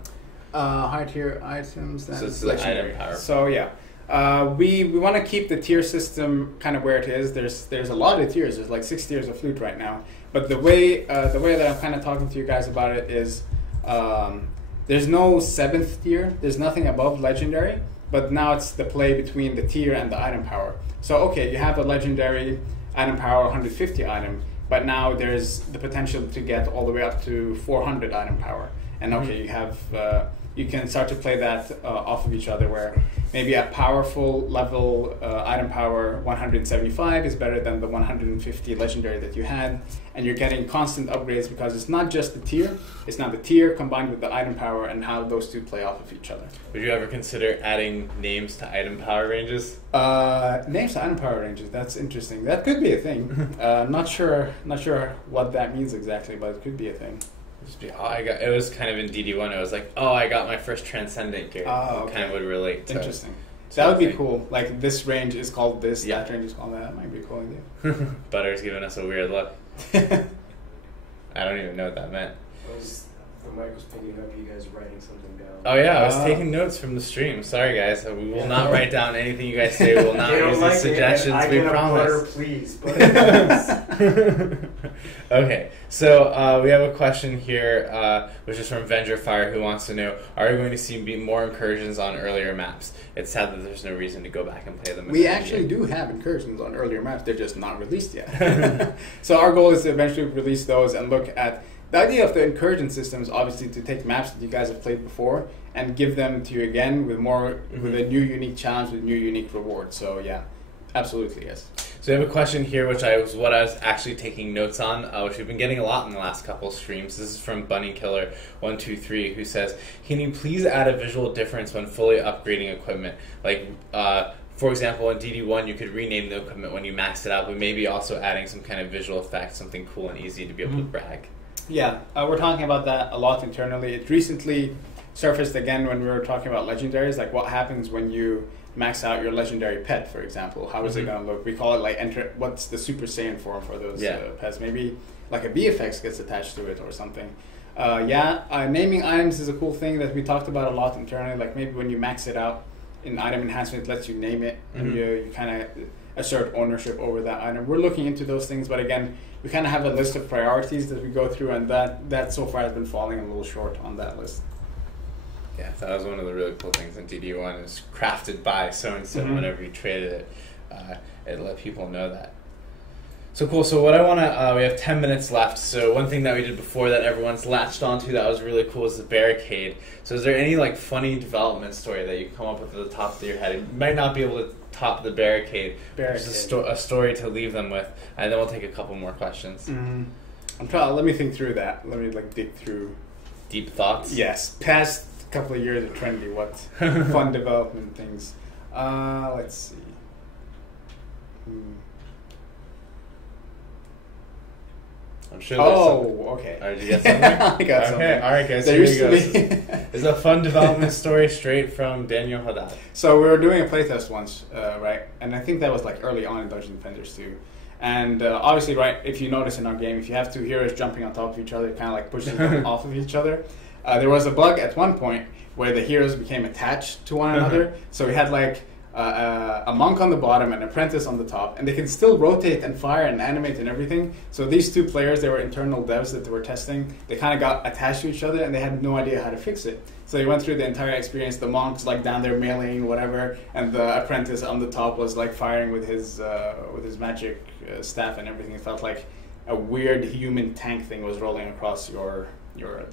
High tier items... So it's the item power. So yeah. We want to keep the tier system kind of where it is. There's a lot of tiers. There's like 6 tiers of loot right now. But the way that I'm kind of talking to you guys about it is there's no 7th tier. There's nothing above legendary. But now it's the play between the tier and the item power. So okay, you have a legendary item power 150 item, but now there's the potential to get all the way up to 400 item power. And okay, you have you can start to play that off of each other, where maybe a powerful level item power 175 is better than the 150 legendary that you had, and you're getting constant upgrades because it's not just the tier, it's now the tier combined with the item power and how those two play off of each other. Would you ever consider adding names to item power ranges? Names to item power ranges, that's interesting. That could be a thing. Not sure what that means exactly, but it could be a thing. It was kind of in DD1. It was like, I got my first Transcendent gear. Okay. Kind of would relate to. Interesting. That would be cool. Like, this range is called this, that range is called that. That might be a cool idea. Butter's giving us a weird look. I don't even know what that meant. The mic was picking up you guys writing something down. Oh yeah, I was taking notes from the stream. Sorry guys, we will not write down anything you guys say. We will not use these suggestions. We promise. Butter, please. Okay, so we have a question here, which is from Venger Fire, who wants to know: are we going to see more incursions on earlier maps? It's sad that there's no reason to go back and play them. We actually do have incursions on earlier maps. They're just not released yet. So our goal is to eventually release those and look at. The idea of the incursion system is obviously to take maps that you guys have played before and give them to you again with with a new unique challenge, with new unique reward. So yeah, absolutely yes. So we have a question here, which I was actually taking notes on, which we've been getting a lot in the last couple of streams. This is from Bunny Killer 123, who says, "Can you please add a visual difference when fully upgrading equipment? Like, for example, in DD1, you could rename the equipment when you maxed it out, but maybe also adding some kind of visual effect, something cool and easy to be able to brag." Yeah, we're talking about that a lot internally. It recently surfaced again when we were talking about legendaries, like what happens when you max out your legendary pet, for example. How is it going to look? We call it like what's the Super Saiyan form for those pets? Maybe like a VFX gets attached to it or something. Naming items is a cool thing that we talked about a lot internally. Like maybe when you max it out in item enhancement, it lets you name it and you kind of assert ownership over that item. We're looking into those things, but again, we kind of have a list of priorities that we go through, and that so far has been falling a little short on that list. Yeah, that was one of the really cool things in DD1. It was crafted by so-and-so. Whenever you traded it, it let people know that. So cool. So what I want to, we have 10 minutes left. So one thing that we did before that everyone's latched onto that was really cool is the barricade. So is there any like funny development story that you come up with at the top of your head? You might not be able to top the barricade. Just a story to leave them with, and then we'll take a couple more questions. I'm trying. Let me think through that. Let me dig through deep thoughts. Yes, past couple of years of trendy. What fun development things? Let's see. I'm sure there's something. Okay. Did you get something? I got something. Okay, alright guys, There here we used go. to be- This is a fun development story straight from Daniel Haddad. So we were doing a playtest once, right? And I think that was like early on in Dungeon Defenders too. And obviously, right, if you notice in our game, if you have two heroes jumping on top of each other, it kind of like pushes them off of each other. There was a bug at one point where the heroes became attached to one another. So we had like a monk on the bottom and an apprentice on the top, and they can still rotate and fire and animate and everything. So these two players, they were internal devs that they were testing. They kind of got attached to each other, and they had no idea how to fix it. So they went through the entire experience. The monk's like down there meleeing whatever, and the apprentice on the top was like firing with his magic staff and everything. It felt like a weird human tank thing was rolling across the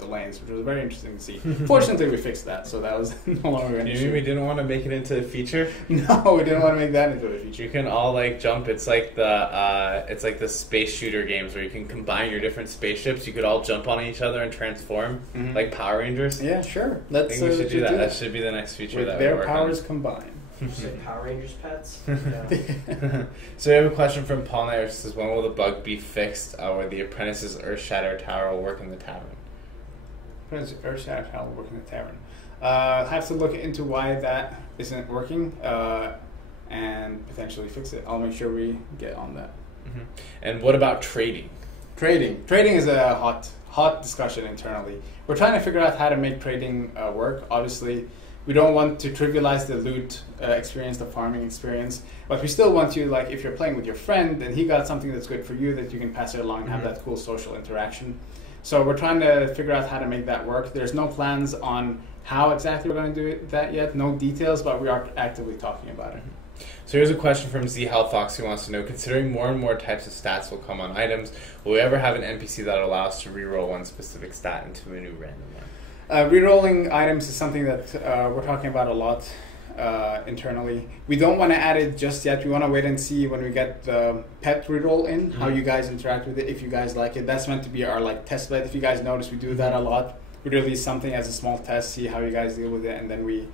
lanes, which was very interesting to see. Fortunately, we fixed that, so that was no longer an issue. We didn't want to make it into a feature. No, we didn't want to make that into a feature. You can all like jump. It's like the space shooter games where you can combine your different spaceships. You could all jump on each other and transform like Power Rangers. Yeah, sure. I think we should do that. That should be the next feature with that we their work powers on. combined. Did you say Power Rangers pets? So we have a question from Paul Nair. It says, when will the bug be fixed where the apprentice's Earthshatter tower will work in the tavern? Earthshatter will work in the tavern. I have to look into why that isn't working and potentially fix it. I'll make sure we get on that. Mm-hmm. And what about trading? Trading is a hot discussion internally. We're trying to figure out how to make trading work. Obviously, we don't want to trivialize the loot experience, the farming experience, but we still want you, like, if you're playing with your friend and he got something that's good for you, that you can pass it along and have that cool social interaction. So we're trying to figure out how to make that work. There's no plans on how exactly we're going to do that yet, no details, but we are actively talking about it. So here's a question from Z Hell Fox who wants to know, considering more and more types of stats will come on items, will we ever have an NPC that allows us to reroll one specific stat into a new random one? Rerolling items is something that we're talking about a lot internally. We don't want to add it just yet. We want to wait and see when we get the pet reroll in, how you guys interact with it, if you guys like it. That's meant to be our like test bed. If you guys notice, we do that a lot. We release something as a small test, see how you guys deal with it, and then we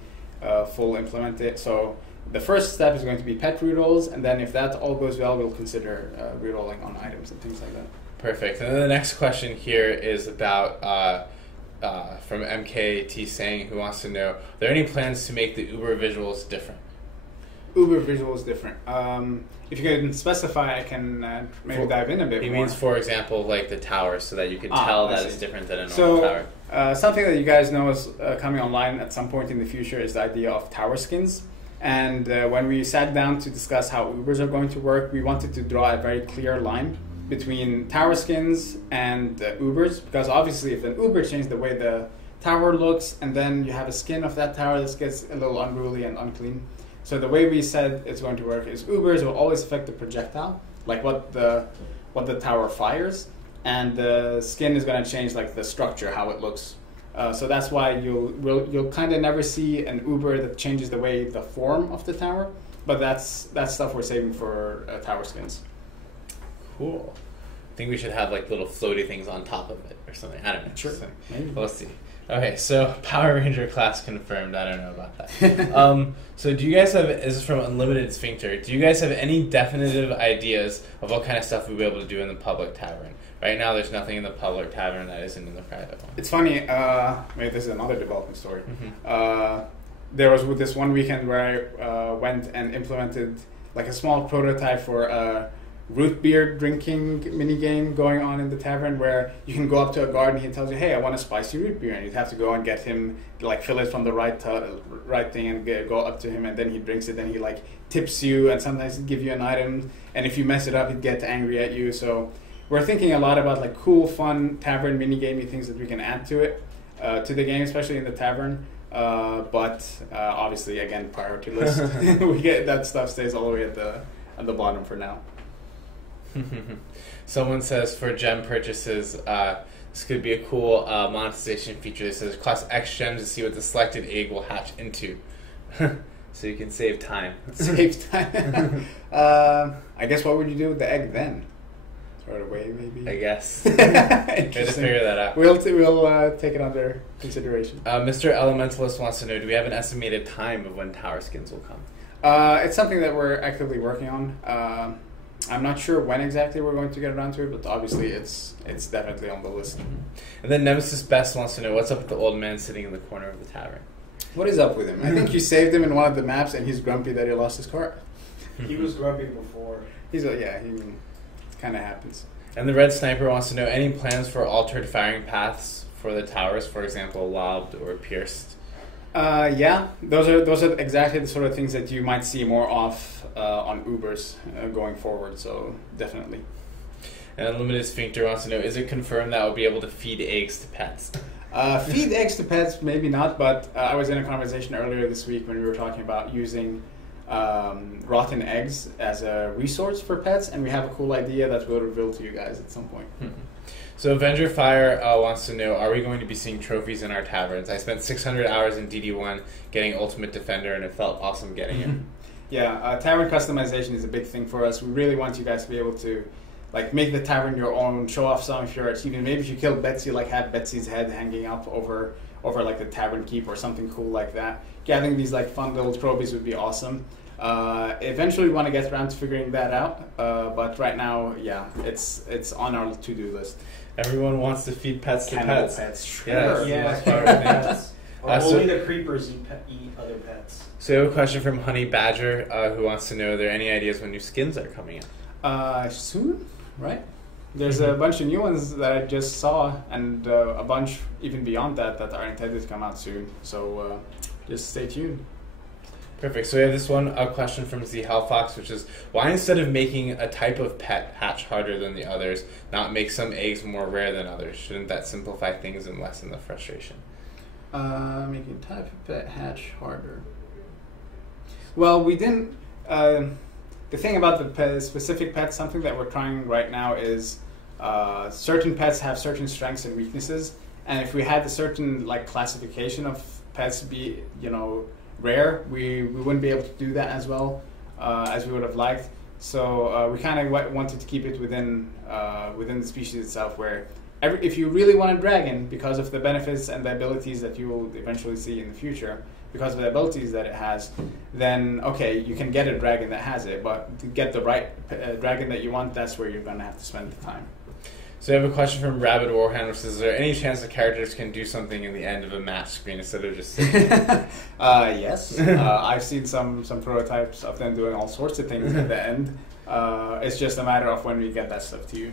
full implement it. So the first step is going to be pet rerolls, and then if that all goes well, we'll consider rerolling on items and things like that. Perfect. And then the next question here is about from MKT saying, who wants to know, are there any plans to make the Uber visuals different? Uber visuals different. If you can specify, I can maybe dive in a bit more. He means, for example, like the towers, so that you can tell that it's different than a normal tower. Something that you guys know is coming online at some point in the future is the idea of tower skins. And when we sat down to discuss how Ubers are going to work, we wanted to draw a very clear line between tower skins and Ubers, because obviously if an Uber changed the way the tower looks and then you have a skin of that tower, this gets a little unruly and unclean. So the way we said it's going to work is Ubers will always affect the projectile, like what the tower fires, and the skin is going to change like the structure, how it looks. So that's why you'll kind of never see an Uber that changes the way the form of the tower, but that's stuff we're saving for tower skins. Cool. I think we should have like little floaty things on top of it or something. I don't know. Sure. Maybe. We'll see. Okay, so Power Ranger class confirmed. I don't know about that. So do you guys have, this is from Unlimited Sphincter, do you guys have any definitive ideas of what kind of stuff we'll be able to do in the public tavern? Right now there's nothing in the public tavern that isn't in the private one. It's funny, maybe this is another development story. There was this one weekend where I went and implemented like a small prototype for a root beer drinking mini game going on in the tavern, where you can go up to a guard and he tells you, hey, I want a spicy root beer, and you'd have to go and get him, like fill it from the right thing and go up to him, and then he drinks it, and he like tips you, and sometimes he'd give you an item, and if you mess it up he'd get angry at you. So we're thinking a lot about like cool, fun tavern mini gamey things that we can add to it, to the game, especially in the tavern. But obviously, again, priority list. We get that stuff stays all the way at the bottom for now. Someone says for gem purchases, this could be a cool monetization feature. It says cost X gems to see what the selected egg will hatch into. So you can save time. Save time. I guess what would you do with the egg then? Throw it away, maybe? I guess. Try to figure that out. We'll take it under consideration. Mr. Elementalist wants to know, do we have an estimated time of when tower skins will come? It's something that we're actively working on. I'm not sure when exactly we're going to get around to it, but obviously it's definitely on the list. And then Nemesis Best wants to know what's up with the old man sitting in the corner of the tavern. What is up with him? I think you saved him in one of the maps, and he's grumpy that he lost his car. He was grumpy before. He kind of happens. And the Red Sniper wants to know any plans for altered firing paths for the towers, for example, lobbed or pierced. Yeah, those are exactly the sort of things that you might see more of on Ubers going forward. So definitely. And Unlimited Sphincter wants to know: is it confirmed that we'll be able to feed eggs to pets? Feed eggs to pets, maybe not. But I was in a conversation earlier this week when we were talking about using rotten eggs as a resource for pets, and we have a cool idea that we'll reveal to you guys at some point. So Avenger Fire wants to know: are we going to be seeing trophies in our taverns? I spent 600 hours in DD1 getting Ultimate Defender, and it felt awesome getting it. Yeah, tavern customization is a big thing for us. We really want you guys to be able to make the tavern your own, show off some of your achievements. Maybe if you kill Betsy, have Betsy's head hanging up over the tavern keep or something cool like that. Gathering these fun little trophies would be awesome. Eventually we want to get around to figuring that out, but right now, yeah, it's on our to-do list. Everyone wants to feed pets to pets. Sure. Yeah, pets. Only the creepers eat other pets. So we have a question from Honey Badger who wants to know: are there any ideas when new skins are coming out? Soon, right? There's a bunch of new ones that I just saw, and a bunch even beyond that are intended to come out soon. So just stay tuned. Perfect. So we have this question from Z Hellfox, which is: why instead of making a type of pet hatch harder than the others, not make some eggs more rare than others? Shouldn't that simplify things and lessen the frustration? Making type of pet hatch harder. Well, we didn't. The thing about the specific pets, something that we're trying right now is certain pets have certain strengths and weaknesses, and if we had a certain classification of pets be rare, we wouldn't be able to do that as well as we would have liked. So we kind of wanted to keep it within the species itself, where if you really want a dragon, because of the benefits and the abilities that you will eventually see in the future, because of the abilities that it has, then okay, you can get a dragon that has it, but to get the right dragon that you want, that's where you're going to have to spend the time. So I have a question from Rabid Warhammer, which says: is there any chance the characters can do something in the end of a match screen instead of just sitting? Yes. I've seen some prototypes of them doing all sorts of things at the end. It's just a matter of when we get that stuff to you.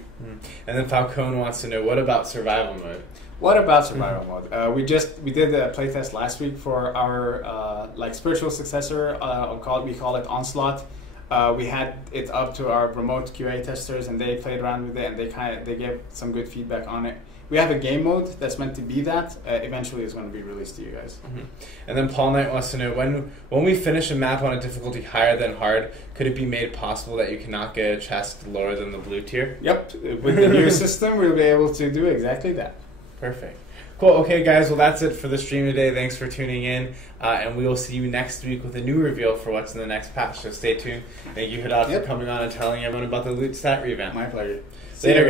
And then Falcone wants to know: what about survival mode? What about survival mode? We did a playtest last week for our spiritual successor. We call it Onslaught. We had it up to our remote QA testers, and they played around with it, and they gave some good feedback on it. We have a game mode that's meant to be that. Eventually, is going to be released to you guys. And then Paul Knight wants to know: when we finish a map on a difficulty higher than hard, could it be made possible that you cannot get a chest lower than the blue tier? Yep. With the new system, we'll be able to do exactly that. Perfect. Cool. Okay, guys. Well, that's it for the stream today. Thanks for tuning in, and we will see you next week with a new reveal for what's in the next patch. So stay tuned. Thank you, Haddad, for coming on and telling everyone about the loot stat revamp. My pleasure. Later, guys.